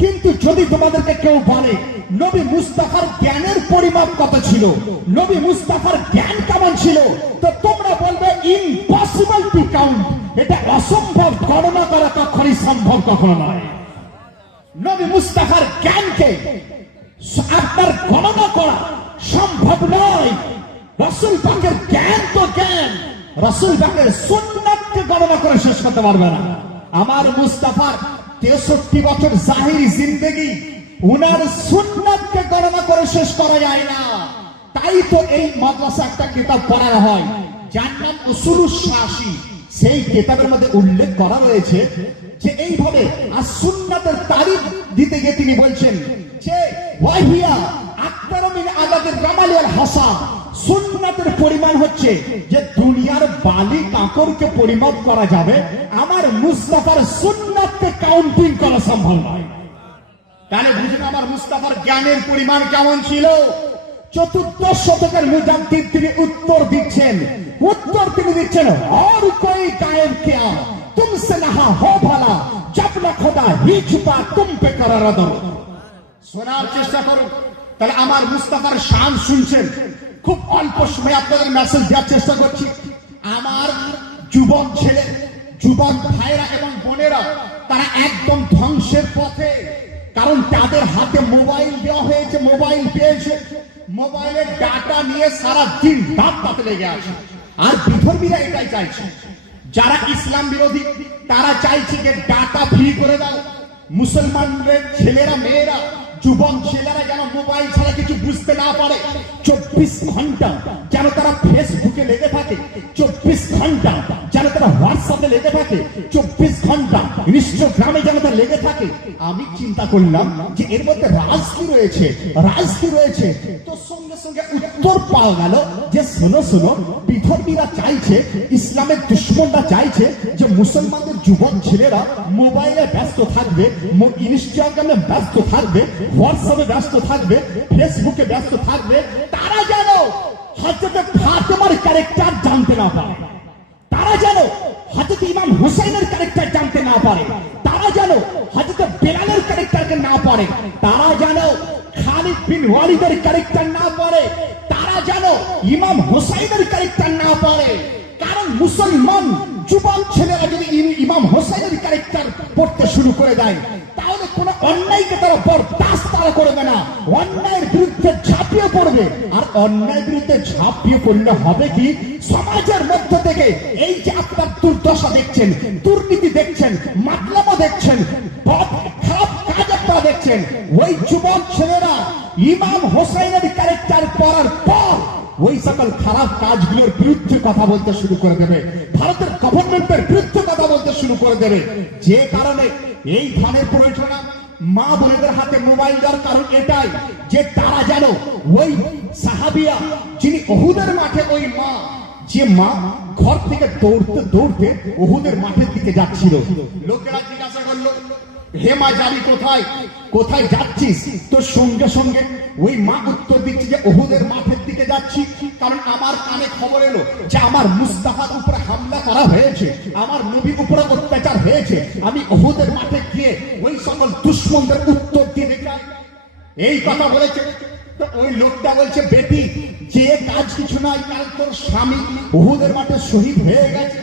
কিন্তু যদি তোমাদেরকে কেউ বলে নবী মুস্তাফার জ্ঞানের পরিমাপ কত ছিল, নবী মুস্তাফার জ্ঞান কেমন ছিল, তো তোমরা বলবে ইম্পসিবল টু কাউন্ট, এটা অসম্ভব, গণনা করা কখনই সম্ভব কখনো নয়। নবী মুস্তাফার জ্ঞানকে আপনার গণনা করা সম্ভব নয়। রাসূল পাকের জ্ঞান তো জ্ঞান, রাসূল পাকের সুন্নাতকে গণনা করে শেষ করতে পারবে না। আমার মুস্তাফার 63 বছর জাহিরি জিন্দেগি, উনার সুন্নাতকে গণনা করে শেষ করা যায় না। তাই তো এই মাদ্রাসা একটা কিতাব পড়ানো হয় যার নাম উসুলুস শাসি, সেই কিতাবের মধ্যে উল্লেখ করা রয়েছে যে এইভাবে আর সুন্নাতের তারিখ দিতে গিয়ে তিনি বলছেন যে ওয়াহিয়া আকতারু মিন আদাদের রামালিয়াল হাসান, সুন্নাতের পরিমাণ হচ্ছে যে দুনিয়ার বালি কাঁকড়কে পরিমাপ করা যাবে, আমার মুস্তাফার সুন্নাতকে কাউন্টিং করা সম্ভব নয়। তাহলে বুঝুন আমার মুস্তাফার জ্ঞানের পরিমাণ কেমন ছিল। 14 শতকের মুজাদ্দিদ তিনি উত্তর দিচ্ছেন, और कोई गायब क्या तुमसे नहा हो भला जब न खुदा ही छुपा तुम पे करार दो। শোনার চেষ্টা করুন। তাহলে আমার মুস্তাফার শান শুনছেন, খুব অল্প সময় আপনাদের মেসেজ দেওয়ার চেষ্টা করছি। আমার যুবক ছেলে, যুবক ভাইরা এবং বোনেরা তারা একদম ধ্বংসের পথে, কারণ তাদের হাতে মোবাইল দেওয়া হয়েছে, মোবাইল পেয়েছে, মোবাইলের ডাটা নিয়ে সারা দিন রাত তাতে লেগে আছে। আর বিধর্মীরা এটাই চাইছে, যারা ইসলাম বিরোধী তারা চাইছে যে ডাটা ফ্রি করে দাও, মুসলমানদের ছেলেরা মেয়েরা যুবক ছেলেরা যেন মোবাইল ছাড়া কিছু বুঝতে না পারে, 24 ঘন্টা যেন তারা ফেসবুকে লেগে থাকে, 24 তারা হোয়াটসঅ্যাপে লেগে থাকে, 24 ঘন্টা ইনস্টাগ্রামে যেন তারা লেগে থাকে। আমি চিন্তা করলাম যে এর মধ্যে রাজ কি রয়েছে, রাজ কি রয়েছে। তো সঙ্গে সঙ্গে উত্তর পাওয়া গেল যে শোনো শোনো, বিধর্মীরা চাইছে, ইসলামের দুশ্মনরা চাইছে যে মুসলমানদের যুবক ছেলেরা মোবাইলে ব্যস্ত থাকবে, ইনস্টাগ্রামে ব্যস্ত থাকবে, হোয়াটসঅ্যাপে ব্যস্ত থাকবে, ফেসবুকে ব্যস্ত থাকবে, তারা যেন হযরত ফাতেমার ক্যারেক্টার জানতে না পারে, তারা যেন হযরত ইমাম হুসাইনের ক্যারেক্টার জানতে না পারে, তারা যেন হযরত বেলালের ক্যারেক্টারকে না পারে, তারা যেন খালিদ বিন ওয়ালিদের ক্যারেক্টার না পারে, তারা যেন ইমাম হুসাইনের ক্যারেক্টার না পারে। কারণ মুসলমান যুবক ছেলেরা যদি ইমাম হুসাইনের ক্যারেক্টার পড়তে শুরু করে দেয়, তাহলে কোন অন্যায়কে তারা বরদাস্ত তারা করবে না, অন্যায়ের বিরুদ্ধে ঝাঁপিয়ে পড়বে। আর অন্যায়ের বিরুদ্ধে ঝাঁপিয়ে পড়লে হবে কি, সমাজের মধ্য থেকে এই যে আপনার দুর্দশা দেখছেন, দুর্নীতি দেখছেন, মাতলামো দেখছেন, খারাপ কাজ আপনারা দেখছেন, ওই যুবক ছেলেরা ইমাম হোসাইনের ক্যারেক্টার পড়ার পর ওই সকল খারাপ কাজগুলোর বিরুদ্ধে কথা বলতে শুরু করে দেবে, ভারতের গভর্নমেন্টের বিরুদ্ধে কথা বলতে শুরু করে দেবে। যে কারণে এই ধরনের প্রয়োজন, মা বোনেদের হাতে মোবাইল দেওয়ার কারণ এটাই যে তারা যেন ওই সাহাবিয়া যিনি উহুদের মাঠে, ওই মা, যে মা ঘর থেকে দৌড়তে দৌড়তে উহুদের মাঠের দিকে যাচ্ছিল, লোকেরা জিজ্ঞাসা করলো, হে মা যাবি কোথায়, কোথায় যাচ্ছিস? তো সঙ্গে সঙ্গে ওই মা উত্তর দিচ্ছে যে উহুদের মাঠের দিকে যাচ্ছি, কারণ আমার কানে খবর এলো যে আমার মুস্তাফার উপরে হামলা করা হয়েছে, আমার নবীর উপরে অত্যাচার হয়েছে, আমি উহুদের মাঠে গিয়ে ওই সকল দুশমনদের উত্তর দিয়ে দেখাই। এই কথা বলেছে। তো ওই লোকটা বলছে, বেটি যে কাজ কিছু নাই, কাল তোর স্বামী উহুদের মাঠে শহীদ হয়ে গেছে।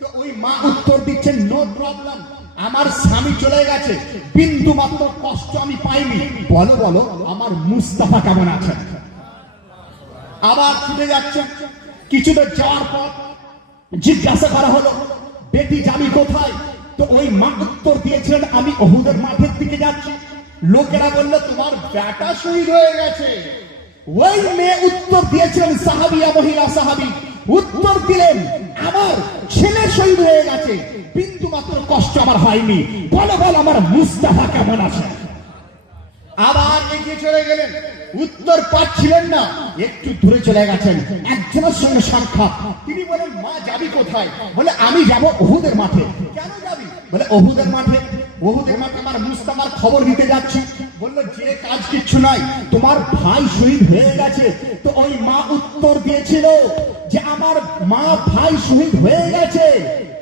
তো ওই মা উত্তর দিচ্ছেন, নো প্রবলেম, আমার স্বামী চলে গেছে, বিন্দু মাত্র কষ্ট আমি পাইনি, বলো বলো আমার মুস্তাফা কেমন আছে। আবার ছুটে যাচ্ছে, কিছুদূর যাওয়ার পর জিজ্ঞাসা করা হলো, বেটি যাবি কোথায়? তো ওই মা উত্তর দিয়েছিলেন, আমি উহুদের মাঠের দিকে যাচ্ছি। লোকেরা বলল, তোমার বেটা শহীদ হয়ে গেছে। ওই মেয়ে উত্তর দিয়েছিলেন, সাহাবিয়া মহিলা সাহাবী উত্তর দিলেন, আমার ছেলে শহীদ হয়ে গেছে, বিন্দু মাত্র কষ্ট আমার হয়নি, বলো বলো আমার মুস্তাফা কেমন আছে। আবার এগিয়ে চলে গেলেন, উত্তর পাচ্ছিলেন না, একটু দূরে চলে গেছেন, একজনের সঙ্গে সাক্ষাৎ। তিনি বলেন, মা যাবি কোথায়? বলে, আমি যাব উহুদের মাঠে। কেন যাবি? বলে, উহুদের মাঠে, উহুদের মাঠে আমার মুস্তাফার খবর দিতে যাচ্ছি। বললো, যে কাজ কিচ্ছু নাই, তোমার ভাই শহীদ হয়ে গেছে। তো ওই মা উত্তর দিয়েছিল যে আমার মা ভাই শহীদ হয়ে গেছে,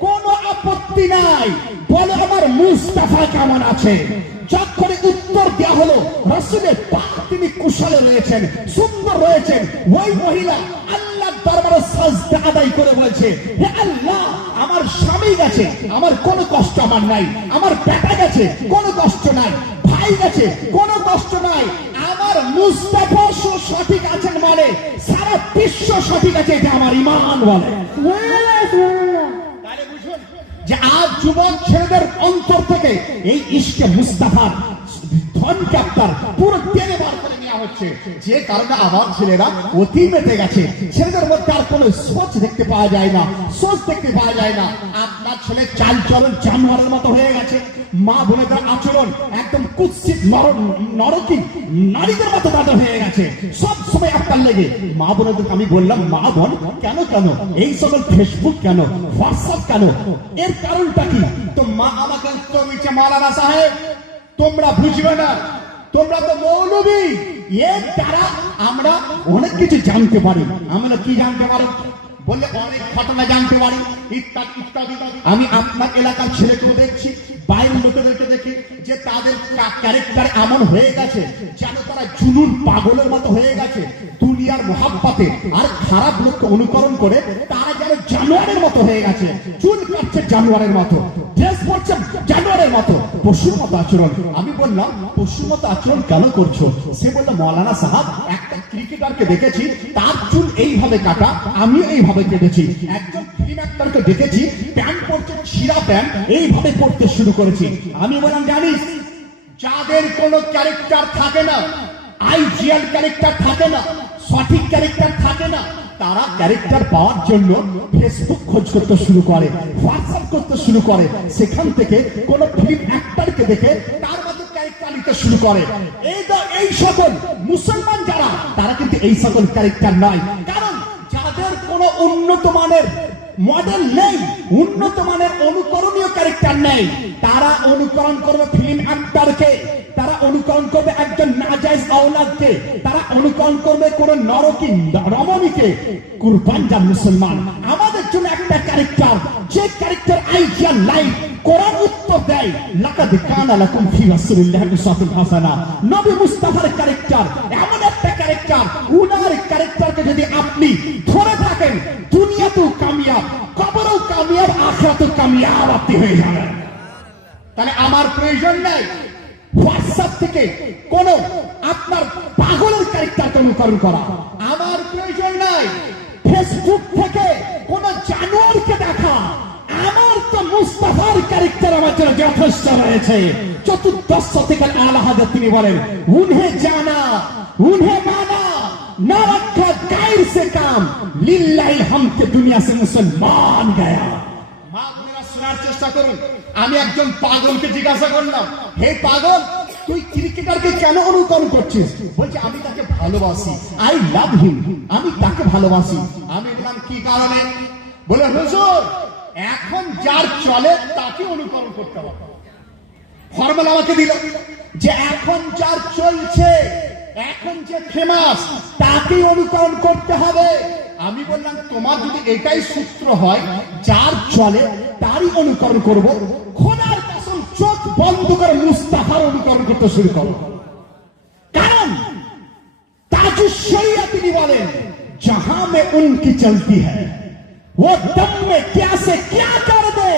কোনো আপত্তি নাই, বলে আমার মুস্তাফা কেমন আছে। যখন উত্তর দেওয়া হলো, রাসূলের পাক তিনি কুশলে রয়েছেন, সুন্দর রয়েছেন, ওই মহিলা আল্লাহর দরবারে সাজদা আদায় করে বলছে, হে আল্লাহ, আমার স্বামী গেছে, আমার কোনো কষ্ট আমার নাই, আমার বেটা গেছে, কোনো কষ্ট নাই, ভাই গেছে, কোনো কষ্ট নাই, আমার মুস্তাফা সঠিক আছেন, মানে সারা বিশ্ব সঠিক আছে, এটা আমার ঈমান বলে। তাহলে বুঝুন যে আজ যুবক ছেলেদের অন্তর থেকে এই ইশকে মুস্তাফার ধনকে আপনার পুরো টেনে বার করে নেওয়া হচ্ছে, যে কারণে আমার ছেলেরা অতি মেতে গেছে, ছেলেদের মধ্যে আর কোনো সোচ দেখতে পাওয়া যায় না, সোচ দেখতে পাওয়া যায় না। আপনার ছেলে চাল চলন জানোয়ারের মতো হয়ে গেছে, মা বোনেদের আচরণ একদম কুৎসিত নরকি নারীদের মতো তাদের হয়ে গেছে। সব সময় আপনার লেগে মা বোনেদের আমি বললাম, মা বোন কেন কেন এই সকল ফেসবুক কেন, হোয়াটসঅ্যাপ কেন, এর কারণটা কি? তো মা আমাকে উত্তর দিচ্ছে, মাওলানা সাহেব তোমরা বুঝবে না, তোমরা তো মৌলবী, এর দ্বারা আমরা অনেক কিছু জানতে পারি। আমরা কি জানতে পারি? বললে অনেক ঘটনা জানতে পারি, ইত্যাদি ইত্যাদি। আমি আপনার এলাকার ছেলেকেও দেখছি, বাইরের লোকেদেরকে দেখি যে তাদের ক্যারেক্টার এমন হয়ে গেছে যেন তারা জুনুন পাগলের মতো হয়ে গেছে, দুনিয়ার মোহাব্বতে আর খারাপ লোককে অনুকরণ করে তারা যেন জানোয়ারের মতো হয়ে গেছে, চুল কাটছে জানোয়ারের মতো, ড্রেস পরছে জানোয়ারের মতো, পশুর মতো আচরণ। আমি বললাম, পশুর মতো আচরণ কেন করছো? সে বলল, মৌলানা সাহেব একটা ক্রিকেটারকে দেখেছি, তার চুল এইভাবে কাটা, আমিও এইভাবে কেটেছি। একজন ফিল্ম অ্যাক্টরকে দেখেছি, প্যান্ট পরছে ছিঁড়া প্যান্ট, এইভাবে পড়তে শুরু করেছি। আমি বললাম, জানিস যাদের কোনো ক্যারেক্টার থাকে না, আইডিয়াল ক্যারেক্টার থাকে না, সঠিক ক্যারেক্টার থাকে না, তারা ক্যারেক্টার পাওয়ার জন্য ফেসবুক খোঁজ করতে শুরু করে, হোয়াটসঅ্যাপ করতে শুরু করে, সেখান থেকে কোন ফিল্ম অ্যাক্টরকে দেখে তার মতো ক্যারেক্টার নিতে শুরু করে। এই সকল মুসলমান যারা, তারা কিন্তু এই সকল ক্যারেক্টার নয়। কারণ যাদের কোনো উন্নত মানের মডেল নেই, উন্নত মানের অনুকরণীয় ক্যারেক্টার নেই, তারা অনুকরণ করবে ফিল্ম অ্যাক্টরকে, তারা অনুকরণ করবে একজন নাজায়েজ আওলাদকে, তারা অনুকরণ করবে কোন নরকি রমণীকে। কুরবান যান মুসলমান, আমাদের জন্য একটা ক্যারেক্টার, যে ক্যারেক্টার আইডিয়া লাইফ কোরআন উত্তর দেয়, লাকাদ কানা লাকুম ফি রাসূলিল্লাহি উসওয়াতুন হাসানা। নবী মুস্তাফার ক্যারেক্টার এমন একটা ক্যারেক্টার, উনার ক্যারেক্টারকে যদি আপনি ধরে থাকেন, দুনিয়াতেও কামিয়াব, কবরেও কামিয়াব, আখিরাতেও কামিয়াব আপনি হয়ে যাবেন। তাহলে আমার প্রয়োজন নেই হোয়াটসঅ্যাপ থেকে কোন আপনার পাগলের ক্যারেক্টারকে অনুকরণ করা, আমার প্রয়োজন নাই ফেসবুক থেকে কোন জানোয়ারকে দেখা। আমার তো মুস্তাফার ক্যারেক্টার আমার জন্য যথেষ্ট রয়েছে। চতুর্দশ শতকের আলা হযরত তিনি বলেন, উन्हें जाना उन्हें माना ना रखा गायर से काम लिल्लाही हम के दुनिया से मुसलमान गया। মা বোনেরা শোনার চেষ্টা করুন। আমি একজন পাগলকে জিজ্ঞাসা করলাম, হে পাগল, তুই ক্রিকেটারকে কেন অনুকরণ করছিস? বলছে আমি তাকে ভালোবাসি, আই লাভ হিম, আমি তাকে ভালোবাসি। আমি বললাম কি কারণে? বলে হুজুর, এখন যার চলে তাকে অনুকরণ করতে হবে। ফর্মুলা আমাকে দিল যে এখন যার চলছে, এখন যে ফেমাস, তাকেই অনুকরণ করতে হবে। আমি বললাম তোমার যদি এটাই সূত্র হয়, যার চলে তারই অনুকরণ করব, খোদার কসম চোখ বন্ধ করে মুস্তাফার অনুকরণ করতে শুরু করো। কারণ তাজুশ শরিয়া তিনি বলেন, जहां में उनकी चलती है वो दम में क्या से क्या कर दे।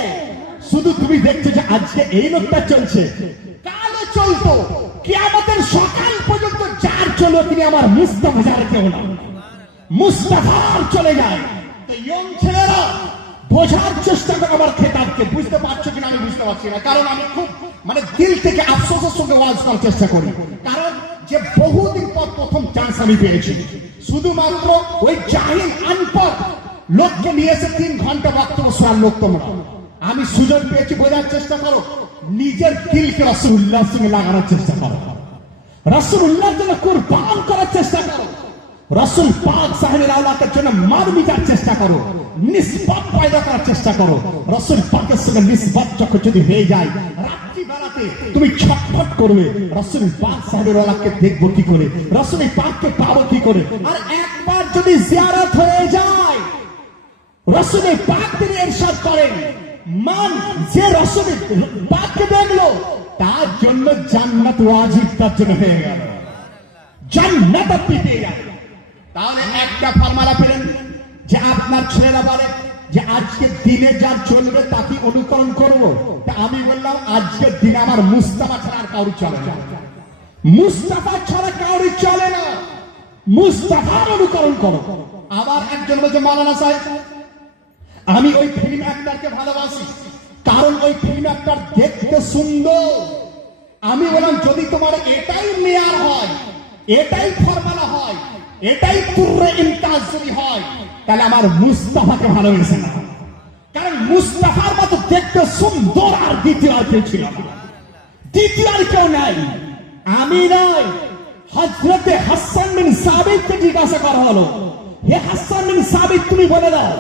শুধু তুমি দেখছো যে আজকে এই লোকটা চলছে, কালও চলতো, কিয়ামতের সকাল পর্যন্ত যার চলো তিনি আমার মুস্তাফা, যার কেউ না, মুস্তাফার চলে যায়। তো ইয়ং ছেলেরা বোঝার চেষ্টা করো আমার খেতাবকে। বুঝতে পারছো কিনা আমি বুঝতে পারছি না, কারণ আমি খুব দিল থেকে আফসোসের সঙ্গে ওয়াজ করার চেষ্টা করি। কারণ যে বহুদিন পর প্রথম চান্স আমি পেয়েছি, শুধুমাত্র ওই জাহিল আনপঢ় লোককে নিয়ে এসে 3 ঘন্টা বক্তব্য শোনার লোক তোমরা। আমি সুযোগ পেয়েছি, বোঝার চেষ্টা করো, নিজের দিলকে রাসূলুল্লাহর সঙ্গে লাগানোর চেষ্টা করো, রাসূলুল্লাহর জন্য কুরবান করার চেষ্টা করো, রাসূল পাক সাহেবের আওলাদের জন্য মার মিটার চেষ্টা করো, নিসবত পয়দা করার চেষ্টা করো। রাসূল পাকের সঙ্গে নিসবত যখন যদি হয়ে যায়, রাত্রি বেলাতে তুমি ছটফট করবে, রাসূল পাক সাহেবের আওলাদকে দেখবো কি করে, রাসূল পাককে পাবো কি করে। আর একবার যদি জিয়ারত হয়ে যায়, রাসূল পাক তিনি ইরশাদ করেন, মান যে রাসূল পাককে দেখলো তার জন্য জান্নাত ওয়াজিব, তার জন্য হয়ে গেল, জান্নাত আপনি পেয়ে গেলেন। তাহলে একটা ফর্মুলা পেলেন যে আপনার ছেলেরা বলে যে আজকের দিনে যা চলবে তাকে অনুকরণ করব। তা আমি বললাম আজকের দিনে আমার মুস্তাফা ছাড়া আর কাউরি চলে না, মুস্তাফা ছাড়া কাউরি চলে না, মুস্তাফার অনুকরণ করো। আবার একজন বলছে, মাওলানা সাহেব আমি ওই ফিল্ম অ্যাক্টরকে ভালোবাসি, কারণ ওই ফিল্ম অ্যাক্টর দেখতে সুন্দর। আমি বললাম যদি তোমার এটাই মেয়ার হয়, এটাই ফর্মুলা হয়, এটাই কুররে ইমতাজ যদি হয়, তাহলে আমার মুস্তাফাকে ভালোবেসে না। কারণ মুস্তাফার মতো দেখতে সুন্দর আর দ্বিতীয় আর কেউ ছিল না, দ্বিতীয় আর কেউ নাই। আমি নাই, হযরতে হাসান বিন সাবিতকে জিজ্ঞাসা করা হলো, হে হাসান বিন সাবিত তুমি বলে দাও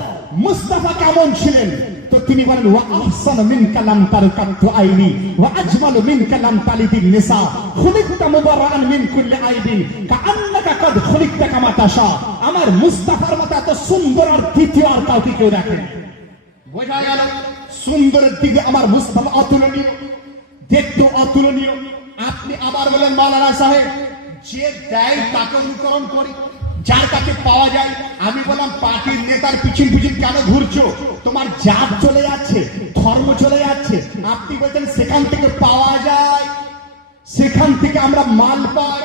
মুস্তাফা কেমন ছিলেন? তো তিনি বলেন, ওয়া আহসানু মিনকা লাম তারকাতু আইনি ওয়া আজমালু মিনকা লাম তালিদিন নিসা খুলিকতা মুবাররান মিন কুল্লি আইবিন কাআন্নাকা কদ খুলিকতা কামা তাশা। আমার মুস্তাফার মতো এত সুন্দর আর দ্বিতীয় আর কাউকে কেউ দেখেনি। বোঝা গেল সুন্দরের দিকে আমার মুস্তাফা অতুলনীয়, দেখতে অতুলনীয়। আপনি আবার বলেন মাওলানা সাহেব যে দেয় তাকে অনুকরণ করি, যার কাছে পাওয়া যায়। আমি বললাম পার্টির নেতার পিছন পিছন কেন ঘুরছো? তোমার জাত চলে যাচ্ছে, ধর্ম চলে যাচ্ছে। আপনি বলছেন সেখান থেকে পাওয়া যায়, সেখান থেকে আমরা মাল পাই।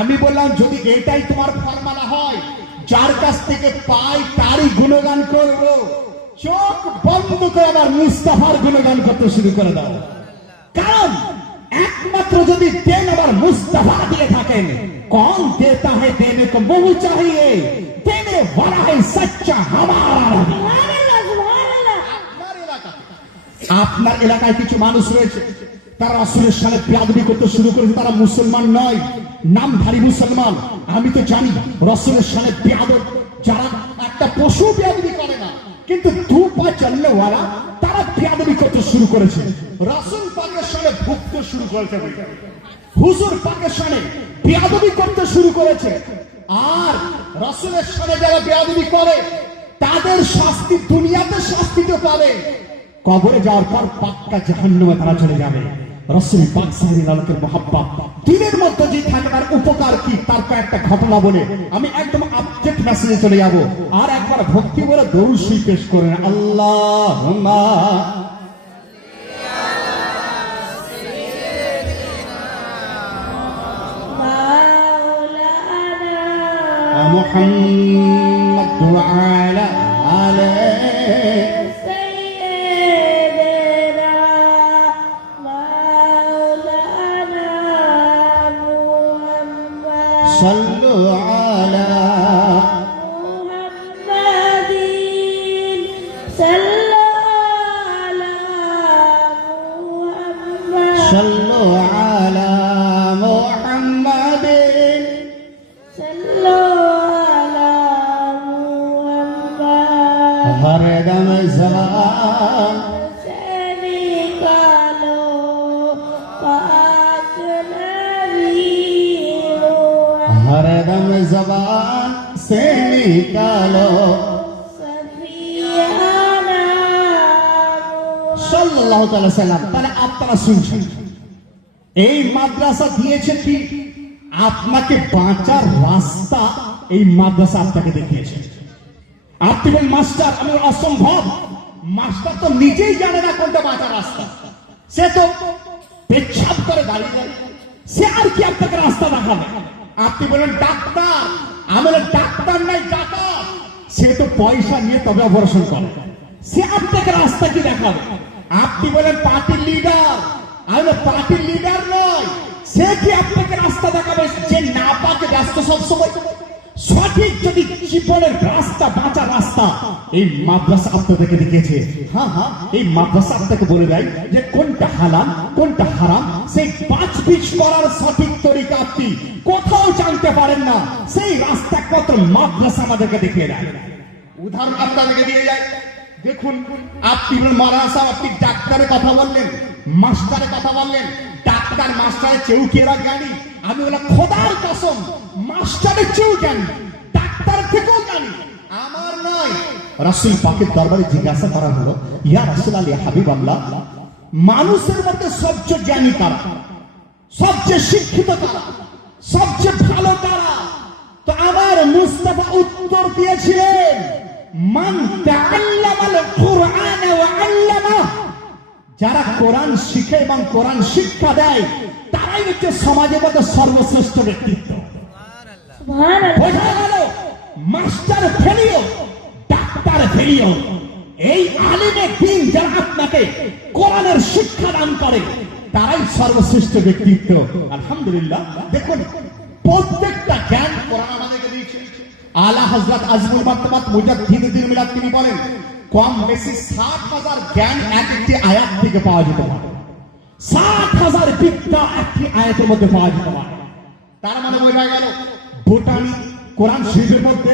আমি বললাম যদি এটাই তোমার ফর্মুলা হয়, যার কাছ থেকে পাই তারই গুণগান করব। চোখ বন্ধ করে আবার মুস্তাফার গুণগান করতে শুরু করে দাও। কারণ একমাত্র যদি দেন আবার মুস্তাফা দিয়ে থাকেন, कौन देता है देने को मुंह चाहिए, देने वाला है सच्चा हमारा नबी। আপনার এলাকায় কিছু মানুষ রয়েছে তারা রাসূলের সাথে বেয়াদবি করতে শুরু করেছে, তারা মুসলমান নয়, নামধারী মুসলমান। আমি তো জানি রাসূলের সাথে বেয়াদব যারা একটা পশু বেয়াদবি করে না, কিন্তু দু পা চলনেওয়ালা তারা বেয়াদবি করতে শুরু করেছে, রাসূল পাকের সাথে ভুগতে শুরু করেছে, হুজুর পাকের সাথে বেয়াদবি করতে শুরু করেছে। আর রাসূলের সাথে যারা বেয়াদবি করে তাদের শাস্তি দুনিয়াতে শাস্তি তো পাবে, কবরে যাওয়ার পর পাক্কা জাহান্নামে তারা চলে যাবে। রাসূল পাক সাল্লাল্লাহু আলাইহি ওয়াসাল্লামের মুহাব্বত দিনের মধ্যে যে থাকে তার উপকার কি, তার কয়েকটা ঘটনা বলে আমি একদম আপডেট মেসেজে চলে যাব। আর একবার ভক্তি বলে দরুদ শরীফ পেশ করেন, আল্লাহুম্মা মুহাম্মাদ ওয়া আলা আলিহি صلوا على محمد صلوا على محمد صلوا على محمد صلوا على محمد हर दम ज़बान से निकालो पाक नबी हर दम ज़बान से निकालो सफियाना সাল্লাল্লাহু তাআলা সাল্লাম। তাহলে আপনারা শুনছেন এই মাদ্রাসা দিয়েছে কি আপনাকে বাঁচার রাস্তা, এই মাদ্রাসা আপনাকে দেখিয়েছে। আপনি বলেন মাস্টার আমি অসম্ভব, মাস্টার তো নিজেই জানে না কোনটা বাঁচার রাস্তা, সে তো পেচ্ছাপ করে দাঁড়িয়ে দাঁড়িয়ে, সে আর কি আপনাকে রাস্তা দেখাবে। আপনি বলেন ডাক্তার, আমি বলেন ডাক্তার নাই ডাকাত, সে তো পয়সা নিয়ে তবে অপারেশন করে, সে আপনাকে রাস্তা কি দেখাবে। আপনি বলেন পার্টির লিডার, আমি বলেন পার্টির লিডার নয়, সে কি আপনাকে রাস্তা দেখাবে, যে না পাকে ব্যস্ত সবসময়। সঠিক যদি জীবনের রাস্তা, বাঁচার রাস্তা এই মাদ্রাসা আপনাদেরকে দেখিয়েছে। হ্যাঁ হ্যাঁ, এই মাদ্রাসা আপনাকে বলে দেয় যে কোনটা হালাল কোনটা হারাম, সেই 5 পিস করার সঠিক তরিকা আপনি কোথাও জানতে পারেন না, সেই রাস্তা কত মাদ্রাসা আমাদেরকে দেখিয়ে দেয়। উদাহরণ আপনাদেরকে দিয়ে যায়, দেখুন আপনি মারা সাহেব আপনি ডাক্তারের কথা বললেন, মাস্টারের কথা বললেন, ডাক্তার মাস্টারের চেয়েও কি এরা জ্ঞানী? আমি বললাম খোদার কসম মাস্টারের চেয়েও জ্ঞানী, ডাক্তার থেকেও জ্ঞানী আমার নয়। রাসূল পাকের দরবারে জিজ্ঞাসা করা হলো, ইয়া রাসূলুল্লাহ ইয়া হাবিবাল্লাহ, মানুষের মধ্যে সবচেয়ে জ্ঞানী কারা, সবচেয়ে শিক্ষিত কারা, সবচেয়ে ভালো কারা? তো আমার মুস্তাফা উত্তর দিয়েছিলেন, মান তাআল্লামাল কুরআন ওয়া আল্লামাহ, যারা কোরআন শিখে এবং কোরআন শিক্ষা দেয় তারাই হচ্ছে সমাজের মধ্যে সর্বশ্রেষ্ঠ ব্যক্তিত্ব। সুবহানাল্লাহ। বোঝা গেল মাস্টার ফেলিও ডাক্তার ফেলিও, এই আলিমে দ্বীন যারা আপনাকে কোরআনের শিক্ষা দান করে তারাই সর্বশ্রেষ্ঠ ব্যক্তিত্ব। আলহামদুলিল্লাহ, দেখুন প্রত্যেকটা জ্ঞান কোরআন আমাদেরকে দিয়েছে। আলা হযরত আজমুল মাকতাবাত মুজাদ্দিদুদ্দিন মিলাদ তিনি বলেন কম বেশি 60,000 জ্ঞান একটি আয়াত থেকে পাওয়া যেতে পারে, 60,000 বিদ্যা একটি আয়াতের মধ্যে পাওয়া যেতে পারে। তার মানে বোঝা গেল বোটানি কোরআন শরীফের মধ্যে,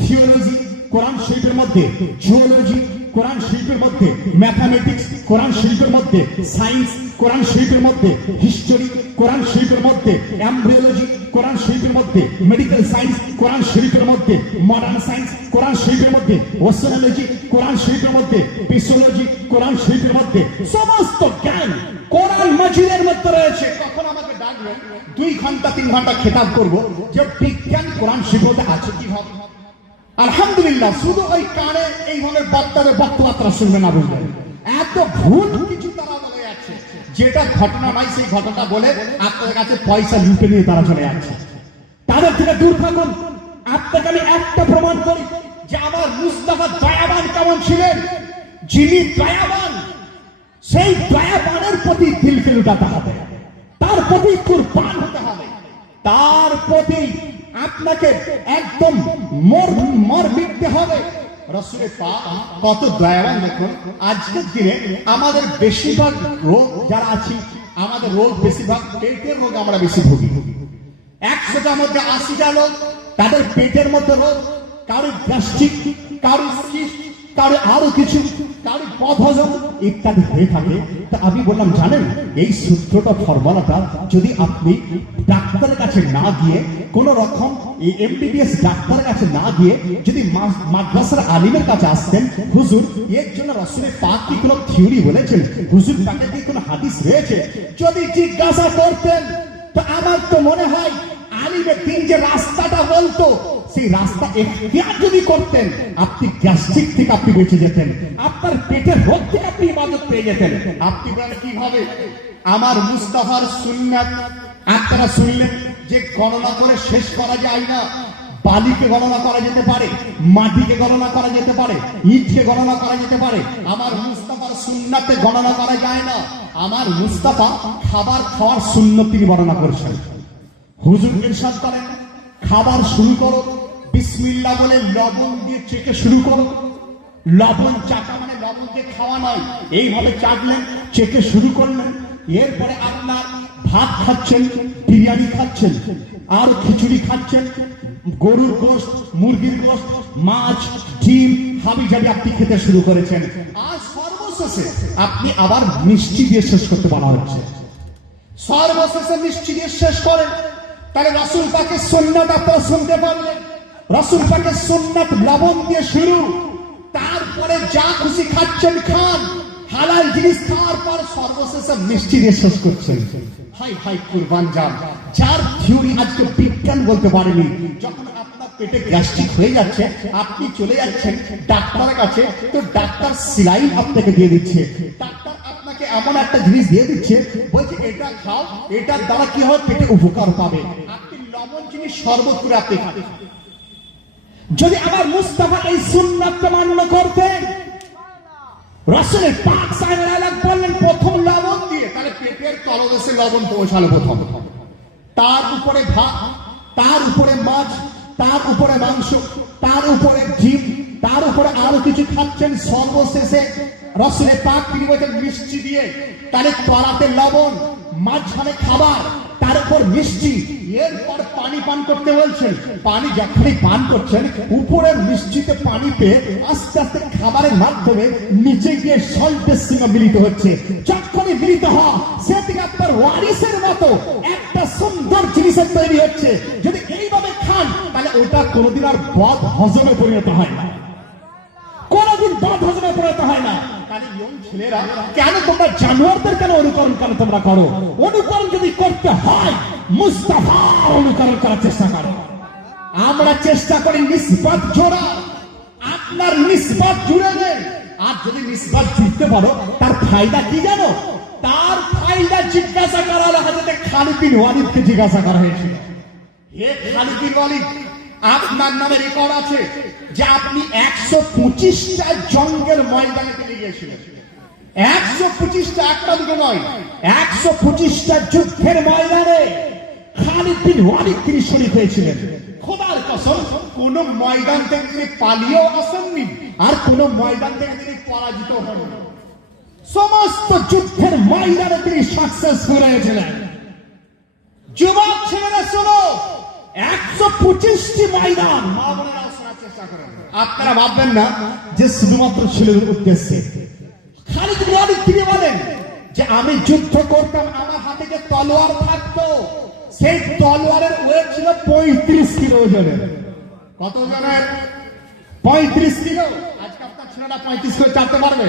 থিওলজি কোরআন শরীফের মধ্যে, জিওলজি কোরআন শরীফের মধ্যে, ম্যাথমেটিক্স কোরআন শরীফের মধ্যে, সায়েন্স কোরআন শরীফের মধ্যে, হিস্টোরি কোরআন শরীফের মধ্যে, এমব্রিওলজি কোরআন শরীফের মধ্যে, মেডিকেল সায়েন্স কোরআন শরীফের মধ্যে, মডার্ন সায়েন্স কোরআন শরীফের মধ্যে, ওশেনোলজি কোরআন শরীফের মধ্যে, পিসোলজি কোরআন শরীফের মধ্যে, সমস্ত জ্ঞান কোরআন মাজিদের মধ্যে রয়েছে। কখন আমাকে ডাকবেন 2 ঘন্টা 3 ঘন্টা খেতাব করব যে বিজ্ঞান কোরআন শরীফে আছে কি হবে। আলহামদুলিল্লাহ, শুধু ওই কানে এইভাবে বক্তাদের বক্তব্য শুনবে না, বুঝলেন? এত ভুল কিছু তারা বলে যাচ্ছে, যেটা ঘটনা নয় সেই ঘটনা বলে আপনাদের কাছে পয়সা লুটে নিয়ে তারা চলে যাচ্ছে। তাদের থেকে দূর থাকুন। আপনাকে আমি একটা প্রমাণ করি যে আমার মুস্তাফা দয়াবান কেমন ছিলেন। যিনি দয়াবান, সেই দয়াবানের প্রতি দিলকে লুটাতে হবে, তার প্রতি কুরবান হতে হবে, তার প্রতি আপনাকে একদম মর মিটতে হবে। রাসূলের পাক কত দয়াবান দেখুন। আজকের দিনে আমাদের বেশিরভাগ রোগ যারা আছে, আমাদের রোগ বেশিরভাগ পেটের রোগ, আমরা বেশি ভুগি। 100টার মধ্যে 80টা লোক তাদের পেটের মধ্যে রোগ, কারো গ্যাস্ট্রিক, কারো সিস্ট, কারো আরো কিছু, কারো বদহজম ইত্যাদি হয়ে থাকে। তা আমি বললাম জানেন, এই সূত্রটা ফর্মুলাটা যদি আপনি ডাক্তারের কাছে না গিয়ে কোন রকম এমবিবিএস ডাক্তারের কাছে না গিয়ে যদি মাদ্রাসার আলিমের কাছে আসতেন, হুজুর এর জন্য রাসূলের পাক কি কোনো থিওরি বলেছেন, হুজুর পাকে কি কোনো হাদিস রয়েছে, যদি জিজ্ঞাসা করতেন, তো আমার তো মনে হয় আলিমের দিন যে রাস্তাটা বলতো সেই রাস্তা এখতিয়ার যদি করতেন, আপনি গ্যাস্ট্রিক থেকে আপনি বেঁচে যেতেন, আপনার পেটের রোগ থেকে আপনি ইবাদত পেয়ে যেতেন। আপনি বলেন কিভাবে? আমার মুস্তাফার সুন্নাত আপনারা শুনলেন যে গণনা করে শেষ করা যায় না। বালিকে গণনা করা যেতে পারে, মাটিকে গণনা করা যেতে পারে, ইটকে গণনা করা যেতে পারে, আমার মুস্তাফার সুন্নাতে গণনা করা যায় না। আমার মুস্তাফা খাবার খাওয়ার সুন্নত তিনি বর্ণনা করেছেন। হুজুর ইরশাদ করেন, খাবার শুরু করো বিসমিল্লাহ বলে লবণ দিয়ে চেখে শুরু করো। লবণ চাকা মানে লবণ দিয়ে খাওয়া নয়, এইভাবে চাটলেন, চেখে শুরু করলেন। এরপরে আপনার ভাত খাচ্ছেন, বিরিয়ানি খাচ্ছেন, আর খিচুড়ি খাচ্ছেন, গরুর গোশত, মুরগির গোশত, মাছ, ডিম, হাবিজাবি আপনি খেতে শুরু করেছেন। আর সর্বশেষে আপনি আবার মিষ্টি দিয়ে শেষ করতে বলা হচ্ছে। সর্বশেষে মিষ্টি দিয়ে শেষ করেন। তাহলে রাসূল পাকের সুন্নাত আপনারা শুনতে পারলেন। রাসূল পাকের সুন্নাত লবণ দিয়ে শুরু, তারপরে যা খুশি খাচ্ছেন খান, হালাল জিনিস খাওয়ার পর সর্বশেষে মিষ্টি দিয়ে শেষ করছেন। হাই হাই কুরবান যান, যার থিওরি আজকে বিজ্ঞান বলতে পারেনি। যখন আপনার পেটে গ্যাস্ট্রিক হয়ে যাচ্ছে, আপনি চলে যাচ্ছেন ডাক্তারের কাছে, তো ডাক্তার সিলাইন আপনাকে দিয়ে দিচ্ছে, ডাক্তার আপনাকে এমন একটা জিনিস দিয়ে দিচ্ছে, বলছে এটা খাও, এটার দ্বারা কি হবে, পেটে উপকার পাবে। আপনি লবণ চিনি শরবত করে আপনি খাবেন। যদি আমার মুস্তাফা এই সুন্নাতটা মান্য করতেন, রাসূলের পাক সাল্লাল্লাহু আলাইহি ওয়াসাল্লাম বললেন প্রথম লবণ দিয়ে, তাহলে পেটের তলদেশে লবণ পৌঁছালো প্রথম, তার উপরে ভাত, তার উপরে মাছ, তার উপরে মাংস, তার উপরে ডিম, তার উপরে আরো কিছু খাচ্ছেন, সর্বশেষে রাসূলের পাক তিনি বলেন মিষ্টি দিয়ে, তাহলে তলাতে লবণ, মাঝখানে খাবার, তার উপর মিষ্টি, এরপর পানি পান করতে বলছেন। পানি যখনই পান করছেন, উপরের মিষ্টিতে পানি পেয়ে আস্তে আস্তে খাবারের মাধ্যমে নিচে গিয়ে সল্টের সঙ্গে মিলিত হচ্ছে। যখনই মিলিত হয়, সে থেকে আপনার ওয়ারিসের মতো একটা সুন্দর জিনিসের তৈরি হচ্ছে। যদি এইভাবে খান, তাহলে ওটা কোনোদিন আর বদ হজমে পরিণত হয় না, কোনোদিন বদ হজমে পরিণত হয় না। ছেলেরা কেন তোমরা জানোয়ারদের কেন অনুকরণ কেন তোমরা করো? অনুকরণ যদি করতে হয়, মুস্তাফা অনুকরণ করার চেষ্টা করো। আমরা চেষ্টা করি নিসবত জোড়া, আপনার নিসবত জুড়ে দেন। আর যদি নিসবত জুড়তে পারো, তার ফায়দা কি জানো? তার ফায়দা জিজ্ঞাসা করা হলো হযরত খালিদ বিন ওয়ালিদকে জিজ্ঞাসা করা হয়েছিল, হে খালিদ বিন ওয়ালিদ, আপনার নামে রেকর্ড আছে যে আপনি 125টা জঙ্গের ময়দানে চলে গিয়েছিলেন। 125টা, একটা দুটো নয়, 125টা যুদ্ধের ময়দানে খালিদ বিন ওয়ালিদ তিনি শরীক হয়েছিলেন। খোদার কসম, কোন ময়দান থেকে তিনি পালিয়েও আসেননি, আর কোন ময়দান থেকে তিনি পরাজিত হননি। সমস্ত যুদ্ধের ময়দানে তিনি সাকসেসফুল হয়েছিলেন। যুবক ছেলেরা শোনো, 125টি ময়দান, মা বোনেরা শোনার চেষ্টা করেন। আপনারা ভাববেন না যে শুধুমাত্র ছেলেদের উদ্দেশ্যে। খালিদ বিন ওয়ালিদ তিনি বলেন যে আমি যুদ্ধ করতাম, আমার হাতে যে তলোয়ার থাকতো, সেই তলোয়ারের ওয়েট ছিল 35 কিলো ওজনের। কত ওজনের? 35 কিলো। আজকে আপনার ছেলেরা 35 কিলো চাটতে পারবে?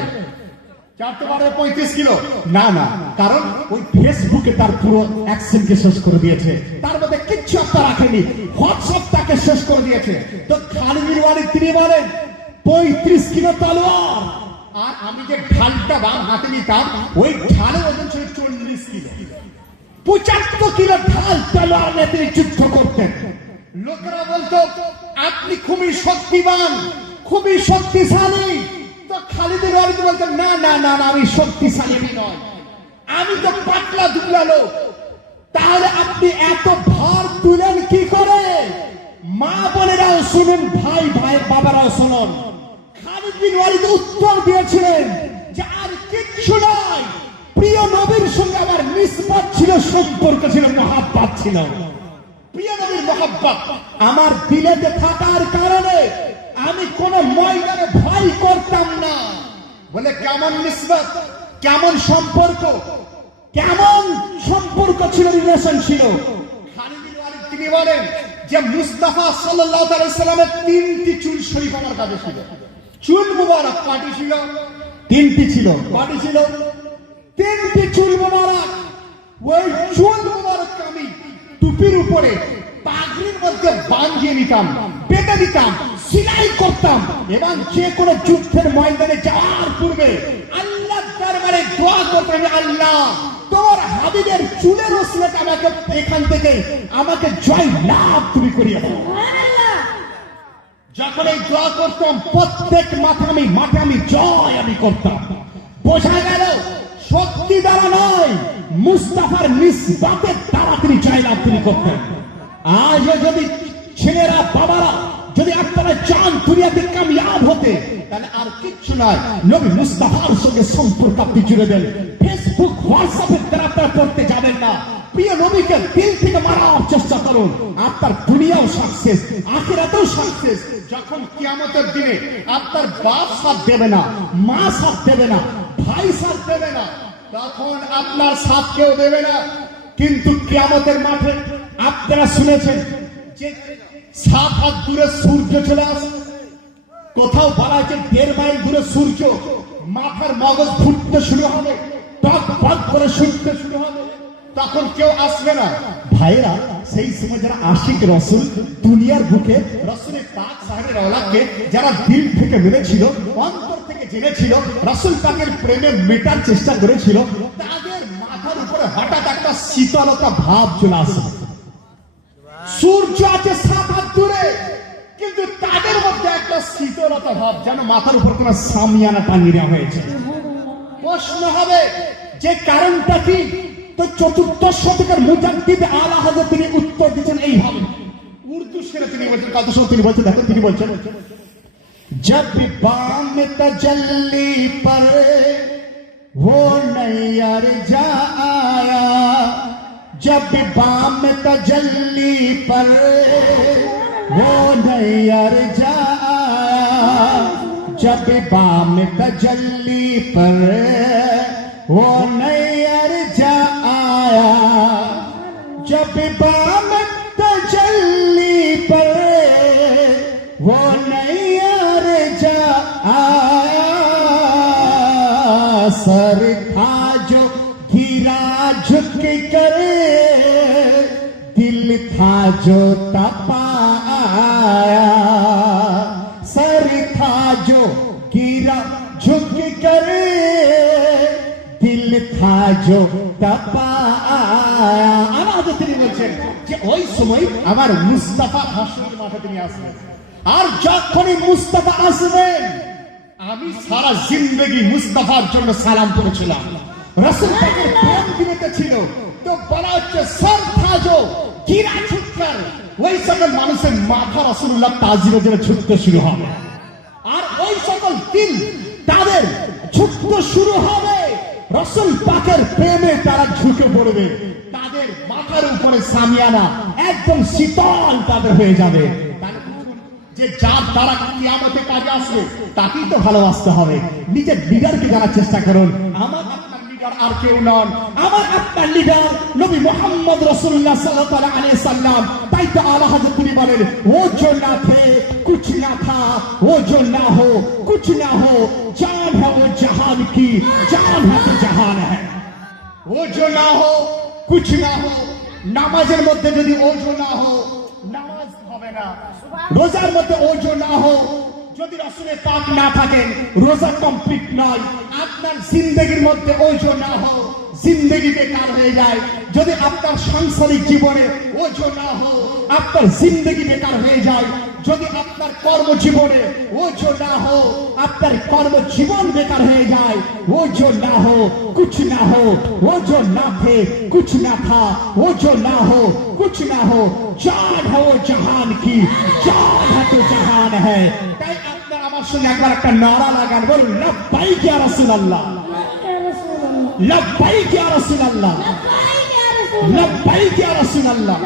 চাটতে পারবে 35 কিলো? না না, কারণ ওই ফেসবুকে তার পুরো অ্যাকশনকে শেষ করে দিয়েছে, তার মধ্যে কিচ্ছু একটা রাখেনি, হোয়াটসঅ্যাপ তাকে শেষ করে দিয়েছে। তো খালিদ বিন ওয়ালিদ তিনি বলেন 35 কিলো তলোয়ার, আর আমি যে ঢালটা বাম হাতে নিতাম, ওই ঢালের ওজন ছিল 40 কিলো। 75 কিলো ঢাল তলোয়ার নিয়ে তিনি যুদ্ধ করতেন। লোকেরা বলতো আপনি খুবই শক্তিমান, খুবই শক্তিশালী। তো খালিদ বিন ওয়ালিদ বলতেন না না না, আমি শক্তিশালী নয়, আমি তো পাতলা দুবলা লোক। তাহলে আপনি এত ভার তুলেন কি করে? মা বোনেরাও শুনুন, ভাই ভাইয়ের বাবারাও শুনুন। খালিদ বিন ওয়ালিদ উত্তর দিয়েছিলেন যে আর কিচ্ছু নয়, প্রিয় নবীর সঙ্গে আমার নিসবত ছিল, সম্পর্ক ছিল, মহাব্বত ছিল। প্রিয় নবীর মহাব্বত আমার দিলেতে থাকার কারণে আমি কোন ময়দানে ভয় করতাম না। বলে কেমন নিসবত, কেমন সম্পর্ক, কেমন সম্পর্ক ছিল, রিলেশন ছিল। খালিদ বিন ওয়ালিদ তিনি বলেন যে মুস্তাফা সাল্লাল্লাহু আলাইহি সাল্লামের 3টি চুল শরীফ আমার কাছে ছিল। চুল মুবারক কয়টি ছিল? 3টি ছিল। কয়টি ছিল? 3টি চুল মুবারক। ওই চুল মুবারক আমি টুপির উপরে পাগড়ির মধ্যে বাঁধিয়ে নিতাম, বেঁধে দিতাম, সেলাই করতাম এবং যে কোনো যুদ্ধের ময়দানে যাওয়ার পূর্বে আল্লাহর দরবারে দোয়া করতাম, আল্লাহ তোমার হাবিবের চুলের ওসিলাতে আমাকে এখান থেকে আমাকে জয় লাভ তুমি করিয়ে দাও। যখন এই দোয়া করতাম প্রত্যেক মাঠে আমি জয় আমি করতাম। বোঝা গেল শক্তি দ্বারা নয়, মুস্তাফার নিসবতের দ্বারা তিনি জয়লাভ তিনি করতেন। আজও যদি ছেলেরা বাবারা যদি আপনারা চান দুনিয়াতে কামিয়াব হতে, তাহলে আর কিচ্ছু নয়, নবী মুস্তাফার সঙ্গে সম্পর্ক আপনি জুড়ে দেন। ফেসবুক হোয়াটসঅ্যাপের দ্বারা আপনারা করতে যাবেন না, প্রিয় নবীকে দিল থেকে মারার চেষ্টা করুন। আপনার দুনিয়াও সাকসেস, আখিরাতেও সাকসেস। যখন কিয়ামতের দিনে আপনার বাপ সাথ দেবে না, মা সাথ দেবে না, ভাই সাথ দেবে না, তখন আপনার সাথ কেউ দেবে না। কিন্তু কিয়ামতের মাঠে আপনারা শুনেছেন যে 7 হাত দূরে সূর্য চলে আসে। কোথাও বলা হয়েছে 1.5 মাইল দূরে সূর্য, মাথার মগজ ফুটতে শুরু হবে, টক টক করে শুনতে শুরু হবে, তখন কেউ আসবে না। ভাইরা সেই সময় যারা আশিক রসুল দুনিয়ার বুকে রসুলের পাক সাহেবের রওলাকে যারা দিল থেকে মেনেছিল, অন্তর থেকে জেনেছিল, রসুল পাকের প্রেমে মেটার চেষ্টা করেছিল, তাদের মাথার উপরে হঠাৎ একটা শীতলতা ভাব চলে আসে। সূর্য আছে 7 হাত দূরে, কিন্তু তাদের মধ্যে একটা শীতলতা ভাব, যেন মাথার উপর কোন সামিয়ানা টাঙিয়ে নেওয়া হয়েছে। প্রশ্ন হবে যে কারণটা কি? তো 4th শতকের মুজাদ্দিদ আলা হযরত তিনি উত্তর দিয়েছেন এইভাবে, উর্দু শেরে তিনি বলছেন, কত সময় তিনি বলছেন দেখো, তিনি বলছেন जब बाम तजल्ली पर वो नैयर जा आया, जब बाम तजल्ली पर वो नैयर जा आया, जब बाम तजल्ली पर वो नैयर जा आया, जब बाम तजल्ली पर वो नैयर जा आया, सर था जो गिरा झुक कर, दिल था जो तपाया, सर था जो गिरा झुक कर, दिल था जो तपाया। আবার তিনি বলছেন যে ওই সময় আমার মুস্তাফা হাসরের মাঠে তিনি আসবেন, আর যখনই মুস্তাফা আসবেন আমি সারা জিন্দেগি মুস্তাফার জন্য সালাম করেছিলাম। রাসূল পাকের প্রেম দিলেতে ছিল, তো বলা হচ্ছে সর থাজো গিরা ঝুঁককর, ওই সকল মানুষের মাথা রাসূলুল্লাহ তাজিমের জন্য ঝুঁকতে শুরু হবে, আর ওই সকল দিল তাদের ঝুঁকতে শুরু হবে, রাসূল পাকের প্রেমে তারা ঝুঁকে পড়বে, তাদের মাথার উপরে সামিয়ানা একদম শীতল তাদের হয়ে যাবে। যে যার দ্বারা কিয়ামতে কাজে আসবে তাকেই তো ভালোবাসতে হবে। নিজের লিডারকে জানার চেষ্টা করুন, আমার আপনার লিডার আর কেউ নন, আমার আপনার লিডার নবী মুহাম্মদ রাসূলুল্লাহ সাল্লাল্লাহু আলাইহি সাল্লাম। তাই তো আলা হযরত তিনি বলেন, ও जो ना थे कुछ ना था, वो जो ना हो कुछ ना हो, जान है वो जहान की, जान है तो जहान है। ও जो ना हो कुछ ना हो, নামাজের মধ্যে যদি ওযু না हो নামাজ হবে না, রোজার মধ্যে ওযু না हो, যদি রাসূলের পাক না থাকেন রোজা কমপ্লিট নয়, আপনার জিন্দেগির মধ্যে ওযু না हो জিন্দেগি বেকার হয়ে যায়, যদি আপনার সাংসারিক জীবনে ওযু না हो আপনার জিন্দেগি বেকার হয়ে যায়। যদি আপনার কর্মজীবনে ওজো না হো, আপনার কর্মজীবন বেকার হয়ে যায়, ওজো না হো কুছ না হো, ওজো না থে কুছ না থা, ওজো না হো কুছ না হো, জান হো জাহান কি, জান है तो জাহান है। তাই আপনার আমার সঙ্গে একবার একটা নারা লাগান, বলুন লব্বাইক ইয়া রাসূলুল্লাহ, লব্বাইক ইয়া রাসূলুল্লাহ, লব্বাইক ইয়া রাসূলুল্লাহ,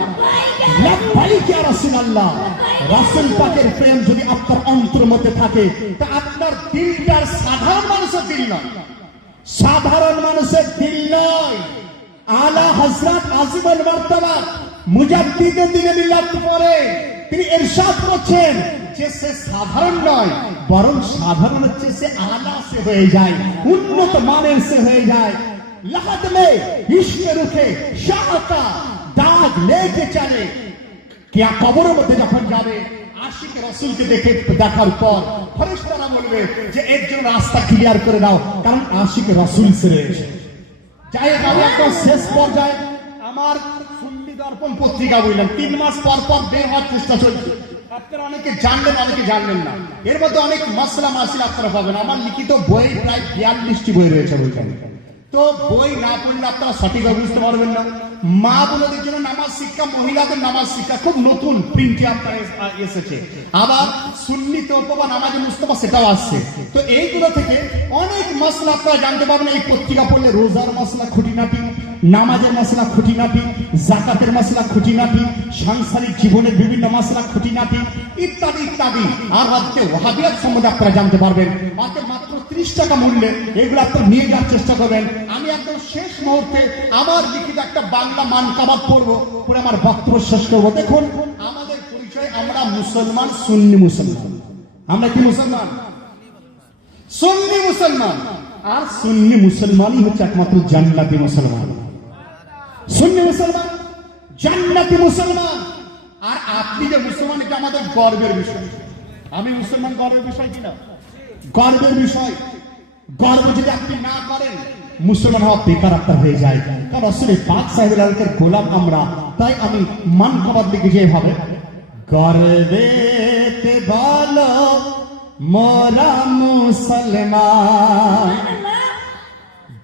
লব্বাইক ইয়া রাসূলুল্লাহ। রাসূল পাকের প্রেম যদি আপনার অন্তরের মধ্যে থাকে, তা আপনার দিলটার সাধারণ মানুষের দিল নয়, সাধারণ মানুষের দিল নয়। আলা হযরত আজিমুল মারতাবা মুজাদ্দিদুদ দ্বীন মিল্লাত পরে তিনি ইরশাদ করছেন যে সে সাধারণ নয়, বরং সাধারণ হচ্ছে সে আলা সে হয়ে যায়, উন্নত মানের সে হয়ে যায়। लहद में इश्क रुखे शाह का दाग लेके चले, क्या কবরের মধ্যে যখন যাবে আশিক রাসূলকে দেখে দেখার পর ফেরেশতারা বলবে যে এর জন্য রাস্তা ক্লিয়ার করে দাও, কারণ আশিক রাসূল সে রয়েছে। যাই হোক, আমি একদম শেষ পর্যায়ে আমার সুন্নি দর্পণ পত্রিকা বললাম 3 মাস পর পর বের হওয়ার চেষ্টা চলছে। আপনারা অনেকে জানলেন, অনেকে জানলেন না। এর মধ্যে অনেক মাসলা মাসিল আপনারা পাবেন। আমার লিখিত বই প্রায় 42টি বই রয়েছে বলছেন। তো বই না পড়লে আপনারা সঠিকভাবে বুঝতে পারবেন না। মা বোনদের জন্য নামাজ শিক্ষা, মহিলাদের নামাজ শিক্ষা খুব নতুন প্রিন্টে আপনার এসেছে। আবার সুন্নি তওবা নামাজে মুস্তাফা সেটাও আসছে। তো এইগুলো থেকে অনেক মাসলা আপনারা জানতে পারবেন এই পত্রিকা পড়লে। রোজার মাসলা খুঁটিনাটি, নামাজের মাসলা খুঁটিনাটি, যাকাতের মাসলা খুঁটিনাটি, সাংসারিক জীবনের বিভিন্ন মাসলা খুঁটিনাটি ইত্যাদি ইত্যাদি। আর আজকে ওয়াহাবিয়াত সম্বন্ধে আপনারা জানতে পারবেন। মাত্র 30 টাকা মূল্যে এগুলো আপনারা নিয়ে যাওয়ার চেষ্টা করবেন। আমি একদম শেষ মুহূর্তে আমার লিখিত একটা বাংলা মানকাবাত পড়বো, পরে আমার বক্তব্য শেষ করবো। দেখুন আমাদের পরিচয়, আমরা মুসলমান, সুন্নি মুসলমান। আমরা কি মুসলমান? সুন্নি মুসলমান। আর সুন্নি মুসলমানই হচ্ছে একমাত্র জান্নাতি মুসলমান। সুন্নি মুসলমান, জান্নাতি মুসলমান। আর আপনি যে মুসলমান, এটা আমাদের গর্বের বিষয়। আমি মুসলমান, গর্বের বিষয় কিনা? গর্বের বিষয়। গর্ব যদি আপনি না করেন, মুসলমান হওয়া বেকার আপনার হয়ে যায়। কারণ রাসূল পাক সাল্লাল্লাহু আলাইহি ওয়াসাল্লামের গোলাম আমরা। তাই আমি মানকাবাত লিখেছি এভাবে, গর্বেতে বলো মোরা মুসলমান,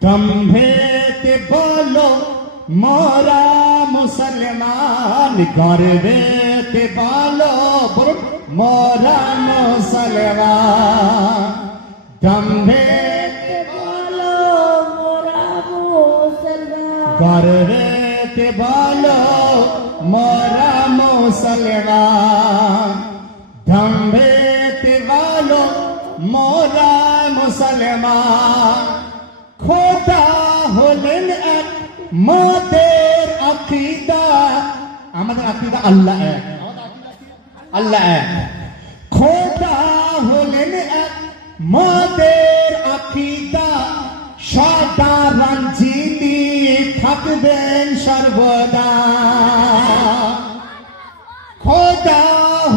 দম্ভেতে বলো মোরা মুসলমান, গর্বেতে বলো বলুন মোরা মুসলমান, দম্ভেতে বলো মোরা মুসলমান, গর্বেতে বলো মোরা মুসলমান, দম্ভেতে বলো মোরা মুসলমান। খোদা হলেন এক, মাদের আকীদা, আমাদের আকীদা আল্লাহ এক, আল্লাহ এক। খোদা হলেন এক, মাদের আকীদা, সাধারণ যিনি থাকবেন সর্বদা। খোদা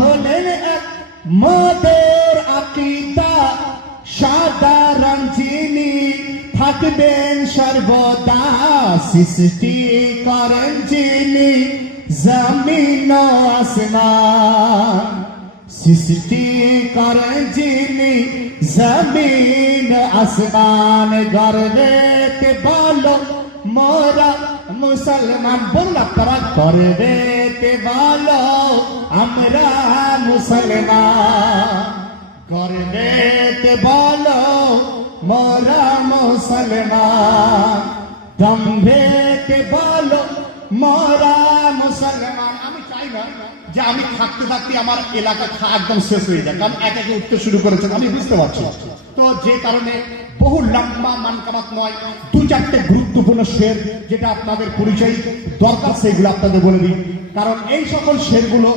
হলেন এক, মাদের আকীদা, সাধারণ যিনি থাকবেন সর্বদা। সৃষ্টি করেন যিনি জমিন ও আসমান, সৃষ্টি করেন যিনি জমিন ও আসমান। গর্বেতে বলো মোরা মুসলমান, বলুন আপনারা, গর্বেতে বলো আমরা মুসলমান, গর্বেতে বলো মোরা মুসলমান, দম্ভেতে বলো মোরা মুসলমান। আমি চাই না যে আমি থাকতে থাকতে আমার এলাকা একদম শেষ হয়ে যায়, কারণ এক একে উঠতে শুরু করেছেন, আমি বুঝতে পারছি। তো যে কারণে বহু লম্বা মানকাবাত নয়, 2-4টে গুরুত্বপূর্ণ শের যেটা আপনাদের পরিচয় দরকার সেগুলো আপনাদের বলে দিই। কারণ এই সকল শেরগুলো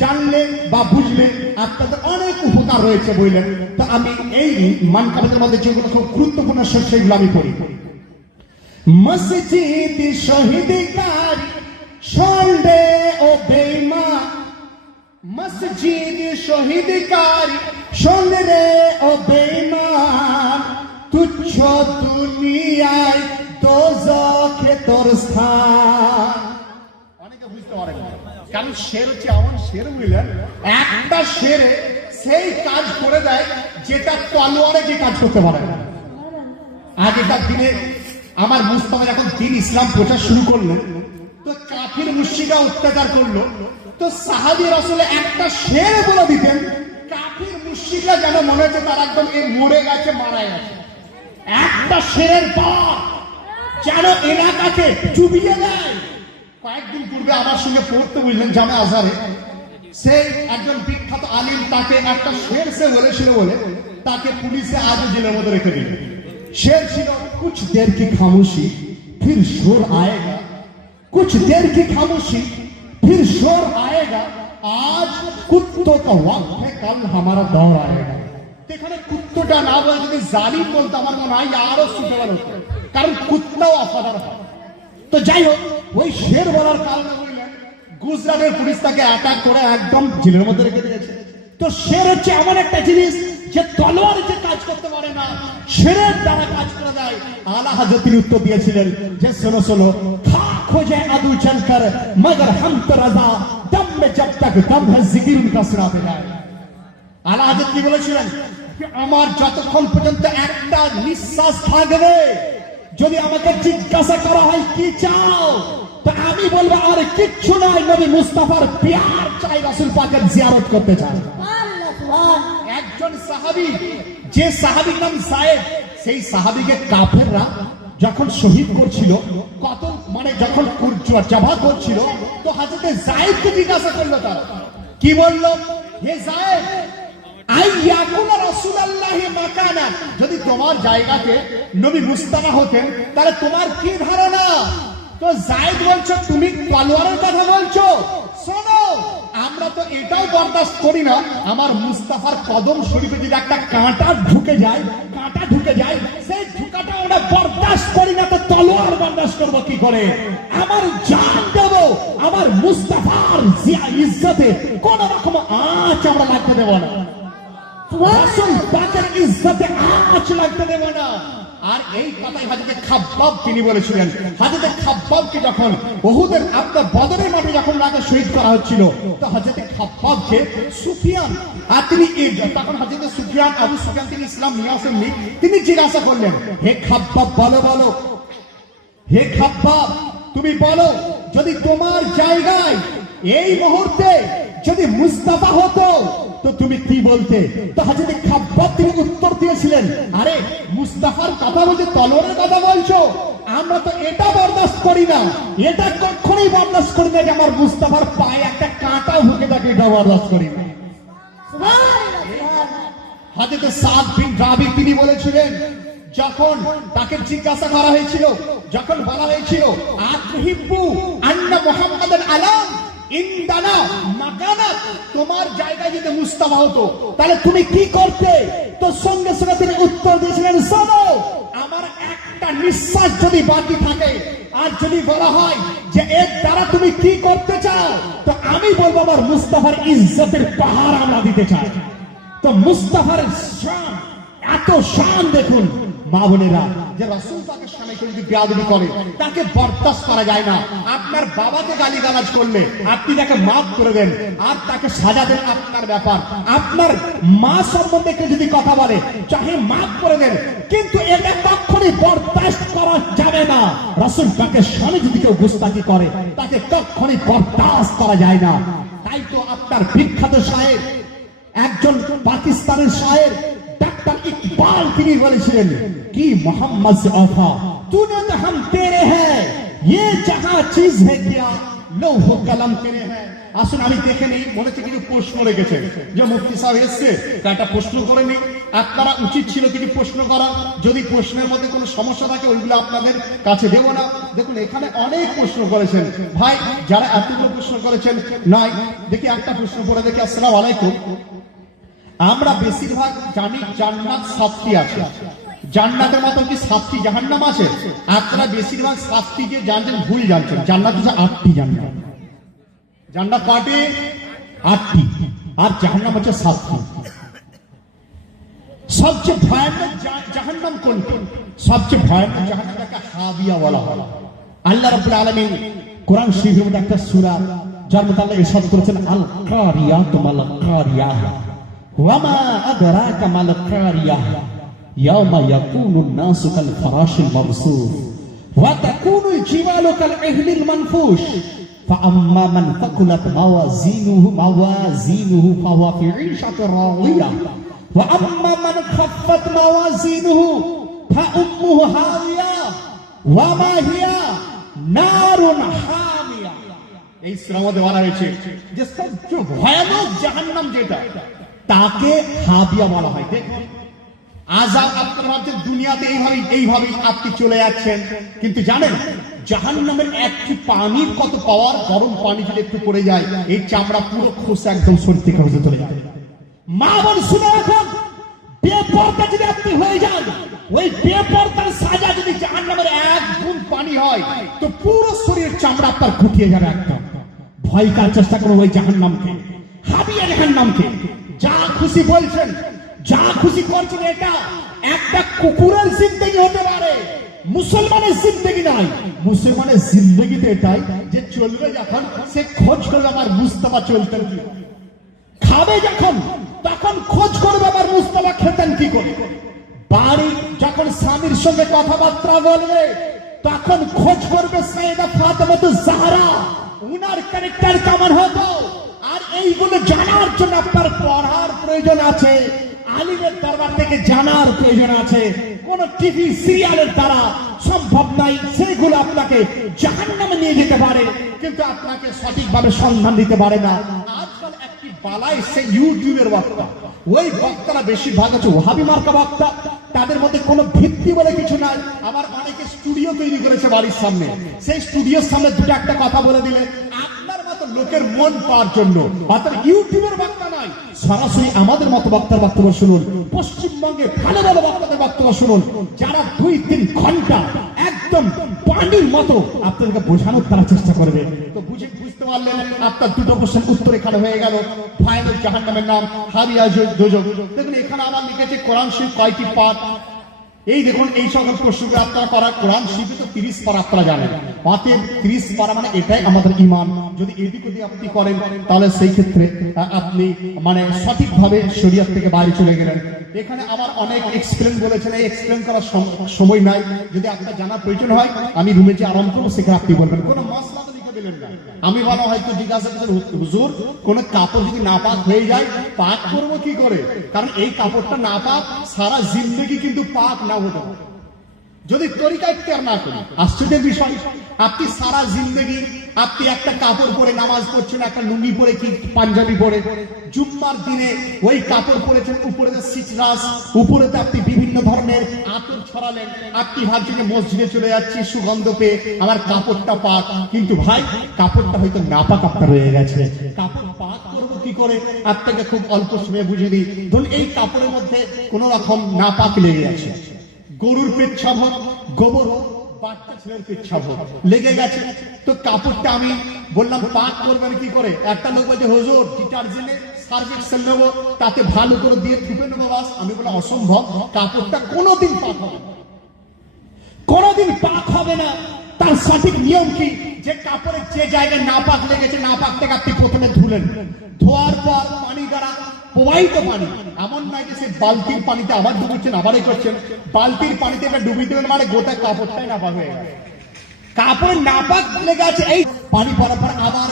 জানলে বা বুঝলে আপনাদের অনেক উপকার রয়েছে বললেন। তো আমি এই মানকাবাতের মধ্যে যেগুলো খুব গুরুত্বপূর্ণ শের সেগুলো আমি পড়ি। মসজিদ শহীদকার সন্ডে ও বেঈমান, মসজিদ শহীদকার সন্ডে ও বেঈমান, তুচ্ছ দুনিয়ায় দোজখে তোর স্থান। অনেকে বুঝতে পারেন কারণ শের হচ্ছে এমন শের, বুঝলেন, একটা শেরে সেই কাজ করে দেয় যেটা তলোয়ারে যে কাজ করতে পারে না। আগেকার দিনে আমার মুস্তাফা যখন দিন ইসলাম প্রচার শুরু করলেন, তো কাফির মুশরিকরা অত্যাচার করলো, তো সাহাবী রাসূল একটা শের বলে দিতেন, কাফির মুশরিকরা যেন মনে হচ্ছে তারা একদম মরে গেছে, মারা গেছে। একটা শেরের পর যেন এলাকাকে চুবিয়ে দেয়। কয়েকদিন পূর্বে আমার সঙ্গে পড়তে, বুঝলেন, জামে আজহারে সেই একজন বিখ্যাত আলিম, তাকে একটা শের সে বলেছিল বলে তাকে পুলিশে আজও জেলের মধ্যে রেখে দিল। शेर ছিল कुछ देर की खामोशी फिर शोर आएगा, कुछ देर की खामोशी फिर शोर आएगा, आज कुत्तों का वक्त है कल हमारा दौर आएगा। এখানে কুত্তটা না বলে যদি জালিম বলতো আমার মনে হয় আরো সুন্দর হতো, কারণ কুত্তাও অফাদার হয়। তো যাই হোক, ওই শের বলার কারণে বললেন গুজরাটের পুলিশ তাকে অ্যাটাক করে একদম জেলের মধ্যে রেখে দিয়েছে। তো শের হচ্ছে এমন একটা জিনিস যে তলোয়ার যে কাজ করতে পারে না, শেরের দ্বারা কাজ করে দেয়। আলা হযরত তিনি উত্তর দিয়েছিলেন যে শোনো শোনো, খাক হো যায় আদু চলকর মগর হাম তো রাজা দম মে জব তক দম है जिक्र उनका सुनाते जाए। আলা হযরত কি বলেছিলেন যে আমার যতক্ষণ পর্যন্ত একটা নিঃশ্বাস থাকবে, যদি আমাকে জিজ্ঞাসা করা হয় কি চাও, তো আমি বলবো আর কিচ্ছু নয়, নবী মুস্তাফার প্যার চাই, রাসূল পাকের জিয়ারত করতে চাই। একজন সাহাবী, যে সাহাবীর নাম যায়েদ, সেই সাহাবীকে কাফেররা যখন শহীদ করছিল, কত মানে যখন জবাহ করছিল, তো হযরত যায়েদকে জিজ্ঞাসা করলো, তারা কি বলল, হে যায়েদ আইয়াকুনা রাসূলুল্লাহি মাকানা, যদি তোমার জায়গাতে নবী মুস্তাফা হতেন তাহলে তোমার কি ধারণা? তো যায়েদ বলছো তুমি তলোয়ারের কথা বলছো, শোনো আমরা তো এটাও বরদাস্ত করি না, আমার মুস্তাফার কদম শরীফে যদি একটা কাঁটা ঢুকে যায়, সেই ঢুকাটা আমরা বরদাস্ত করি না, তো তলোয়ার বরদাস্ত করবো কি করে? আমার জান দেব, আমার মুস্তাফার ইজ্জতে কোন রকম আঁচ আমরা লাগতে দেব না, রাসূল পাকের ইজ্জতে আঁচ লাগতে দেব না। আর এই কথাই হযরত খাব্বাব তিনি বলেছিলেন। হযরত খাব্বাবকে যখন উহুদের আপনার বদরের মাঠে যখন রাতে শহীদ করা হচ্ছিল, তো হযরত খাব্বাবকে সুফিয়ান, আর তিনি তখন হযরত সুফিয়ান, আবু সুফিয়ান তিনি ইসলাম নিয়ে আসেননি, তিনি জিজ্ঞাসা করলেন, হে খাব্বাব বলো, হে খাব্বাব তুমি বলো, যদি তোমার জায়গায় এই মুহূর্তে যদি মুস্তাফা হতো তো তুমি কি বলতে? তো হযরত খাব্বাব তিনি উত্তর দিয়েছিলেন, আরে মুস্তাফার কথা বলছে, তলোয়ারের কথা বলছো, আমরা তো এটা বরদাস্ত করি না, এটা কখনোই বরদাস্ত করি না যে আমার মুস্তাফার পায়ে একটা কাঁটা ঢুকে থাকে, এটা বরদাস্ত করি না। হযরত সাদ বিন রাবি তিনি বলেছিলেন, যখন তাকে জিজ্ঞাসা করা হয়েছিল, যখন বলা হয়েছিল আতহিব্বু আন্না মুহাম্মাদান আলাম ইনদানা মাকানা, তোমার জায়গায় যদি মুস্তাফা হতো তাহলে তুমি কি করতে? তো সঙ্গে সঙ্গে তিনি উত্তর দিয়েছিলেন, শোনো আমার একটা নিঃশ্বাস যদি বাকি থাকে, আর যদি বলা হয় যে এর দ্বারা তুমি কি করতে চাও, তো আমি বলবো আমার মুস্তাফার ইজ্জতের পাহাড় আমরা দিতে চাই। তো মুস্তাফার শান, এত শান দেখুন মা বোনেরা, যে রাসূল পাকের সামনে কেউ যদি বেয়াদবি করে তাকে বরদাস্ত করা যায় না। আপনার বাবাকে গালিগালাজ করলে আপনি তাকে মাফ করে দেন, আর তাকে সাজা দেন আপনার ব্যাপার। আপনার মা সম্বন্ধে কেউ যদি কথা বলে চাহে মাফ করে দেন, কিন্তু এটা কখনোই বরদাস্ত করা যাবে না। রাসূল পাকের সামনে যদি কেউ গুস্তাখি করে তাকে কখনোই বরদাস্ত করা যায় না। তাই তো আপনার বিখ্যাত শায়ের, একজন পাকিস্তানের শায়ের डॉक्टर इकबाल তিনি বলেছিলেন কি, मोहम्मद से औफा तूने तो हम तेरे हैं, ये जहां चीज है क्या लौह कलम तेरे हैं। আসুন আমি দেখে নিই, মনে হচ্ছে কিছু প্রশ্ন রেখেছে, যে মুফতি সাহেব এসছে একটা প্রশ্ন করে নিই। আপনারা উচিত ছিল কিছু প্রশ্ন করা, যদি প্রশ্নের মধ্যে কোনো সমস্যা থাকে ওইগুলো আপনাদের কাছে দেবো না। দেখুন এখানে অনেক প্রশ্ন করেছেন ভাই, যারা এতগুলো প্রশ্ন করেছেন নয়, দেখি একটা প্রশ্ন করে দেখি। আসসালামু আলাইকুম, আমরা বেশিরভাগ জানি জান্নাত 7টি আছে, জান্নাতের মতো কি 7টি জাহান্নাম আছে? আপনারা বেশিরভাগ 7টি যে জানছেন ভুল জানছেন, জান্নাত হচ্ছে 8টি জান্নাত। জান্নাত কয়টি? 8টি, আর জাহান্নাম হচ্ছে 7টি। সবচেয়ে ভয়ানক জাহান্নাম কোনটি? সবচেয়ে ভয়ানক জাহান্নামটাকে হাবিয়া বলা হয়। আল্লাহ রাব্বুল আলামিন কোরআন শরীফের মধ্যে একটা সূরা যার মধ্যে আল্লাহ ইরশাদ করেছেন আল কারিয়াত মাল কারিয়াহ ওয়া মা আদরাকা মাল কারিয়াহ ইয়াওমা ইয়াকুনুন নাসু কাল ফারাশিল মাবসুস ওয়া তাকুনুল জিবালু কাল ইহলিল মানফুশ فأما من ثقلت موازينه فهو في عيشة راضية وأما من خفت موازينه فأمه هاوية وما هي نار حامية এই সূরার মধ্যে বলা হয়েছে যে সবচেয়ে ভয়ানক জাহান্নাম যেটা তাকে হাবিয়া বলা হয়। দেখুন আযাব আপনার ভাবছেন দুনিয়াতে এইভাবে আপনি চলে যাচ্ছেন, কিন্তু জানেন জাহান্নামের একটি পানির কত পাওয়ার, গরম পানি যদি একটু পড়ে যায় এই চামড়া পুরো খোসা একদম শরীর থেকে হয়ে চলে যায়। মা বোন শুনে রাখুন, বেপরদা যদি আপনি হয়ে যান, ওই বেপরদার সাজা যদি জাহান্নামের এক বুঁদ পানি হয় তো পুরো শরীরের চামড়া আপনার গুটিয়ে যাবে একদম। ভয় করার চেষ্টা করুন ওই জাহান্নামকে, হাবিয়া জাহান্নামকে। যা খুশি বলছেন, যা খুশি করছেন, এটা একটা কুকুরের জিন্দেগি হতে পারে, মুসলমানের জিন্দেগি নয়। মুসলমানের জিন্দেগিতে এটাই যে চলবে যখন সে খোঁজ করবে আমার মুস্তাফা চলতেন কি, খাবে যখন তখন খোঁজ করবে আমার মুস্তাফা খেতেন কি করে, বাড়ি যখন স্বামীর সঙ্গে কথাবার্তা বলবে তখন খোঁজ করবে সাইয়েদা ফাতেমাতুজ জাহরা, উনার ক্যারেক্টার কেমন হতো। আর এইগুলো জানার জন্য আপনার পড়ার প্রয়োজন আছে, আলিমের দরবার থেকে জানার প্রয়োজন আছে। কোন টিভি সিরিয়ালের দ্বারা সম্ভব নাই, সেগুলো আপনাকে জাহান্নামে নিয়ে যেতে পারে কিন্তু আপনাকে সঠিকভাবে সন্ধান দিতে পারে না। আজকাল একটি বালাই সে ইউটিউবের বক্তা, ওই বক্তারা বেশিরভাগ হচ্ছে ওহাবি মার্কা বক্তা, তাদের মধ্যে কোনো ভিত্তি বলে কিছু নাই। আবার অনেকে স্টুডিও তৈরি করেছে বাড়ির সামনে, সেই স্টুডিওর সামনে দুটো একটা কথা বলে দিলে আপনার মতো লোকের মন পাওয়ার জন্য। অর্থাৎ ইউটিউবের বক্তা নয়, সরাসরি আমাদের মতো বক্তার বক্তব্য শুনুন, পশ্চিমবঙ্গে ভালো ভালো বক্তাদের বক্তব্য শুনুন, যারা 2-3 ঘন্টা একদম পানির মতো আপনাদেরকে বোঝানোর তারা চেষ্টা করবে। তো বুঝতে পারলেন আপনার দুটো প্রশ্নের উত্তর এখানে হয়ে গেল। ফাইনাল জাহান্নামের নাম হাবিয়া দোজখ। দেখুন এখানে আমার লিখেছে কোরআন শরীফ কয়টি পাঠ, এই দেখুন এই সকল প্রশ্নকে আপনারা করা। কোরআন শরীফে তো 30 পারা আপনারা জানেন, অতএব 30 পারা মানে এটাই আমাদের ঈমান। যদি এদিক ওদিক আপনি করেন তাহলে সেই ক্ষেত্রে আপনি মানে সঠিকভাবে শরীয়ত থেকে বাইরে চলে গেলেন। এখানে আমার অনেক এক্সপ্লেন বলেছেন, এই এক্সপ্লেন করার সময় নাই। যদি আপনার জানার প্রয়োজন হয় আমি রুমে যে আরাম করবো সেখানে আপনি বলবেন, কোনো মাসলা তো লিখে দিলেন না। আমি ভালো হয়তো জিজ্ঞাসা করছেন হুজুর কোন কাপড় যদি নাপাক হয়ে যায় পাক করবো কি করে, কারণ এই কাপড়টা নাপাক সারা জিন্দগি কিন্তু পাক না হতে পারে যদি তরিকা ইখতিয়ার না করি। আশ্চর্যের বিষয়, আপনি সারা জিন্দগি আপনি একটা কাপড় পরে নামাজ পড়ছেন, একটা লুঙ্গি পরে কি পাঞ্জাবি পরে, জুম্মার দিনে ওই কাপড় পরেছেন, উপরে সিটরাস, উপরেতে আপনি বিভিন্ন ধরনের আতর ছড়ালেন, আপনি ভাবছেন যে মসজিদে চলে যাচ্ছি সুগন্ধ পেয়ে আমার কাপড়টা পাক, কিন্তু ভাই কাপড়টা হয়তো নাপাক আপনার রয়ে গেছে। কাপড় পাক করবো কি করে আপনাকে খুব অল্প সময়ে বুঝিয়ে দিই। ধরুন এই কাপড়ের মধ্যে কোন রকম নাপাক লেগে আছে, গরুর পেচ্ছাব হোক, গোবর হোক, বাচ্চা ছেলের পেচ্ছাব হোক, লেগে গেছে, তো কাপড়টা আমি বললাম পাক করবেন কি করে। একটা লোক বলছে হুজুর ডিটারজেন্টে সার্ফ এক্সেল নেবো, তাতে ভালো করে দিয়ে ধুবে নেবো বাস। আমি বললাম অসম্ভব, কাপড়টা কোনোদিন পাক হবে না, কোনোদিন পাক হবে না। তার সঠিক নিয়ম কি, যে কাপড়ের যে জায়গায় নাপাক লেগেছে নাপাক থেকে আপনি প্রথমে ধুলেন, ধোয়ার পর পানি দ্বারা প্রবাহিত পানি, এমন নয় যে সে বালতির পানিতে আবার ডুবুচ্ছেন আবার এই করছেন, বালতির পানিতে একটা ডুবিয়ে দেবেন মানে গোটা কাপড়টাই নাপাক হয়ে গেছে। কাপড় নাপাক লেগে আছে, এই পানি পড়ার পর আবার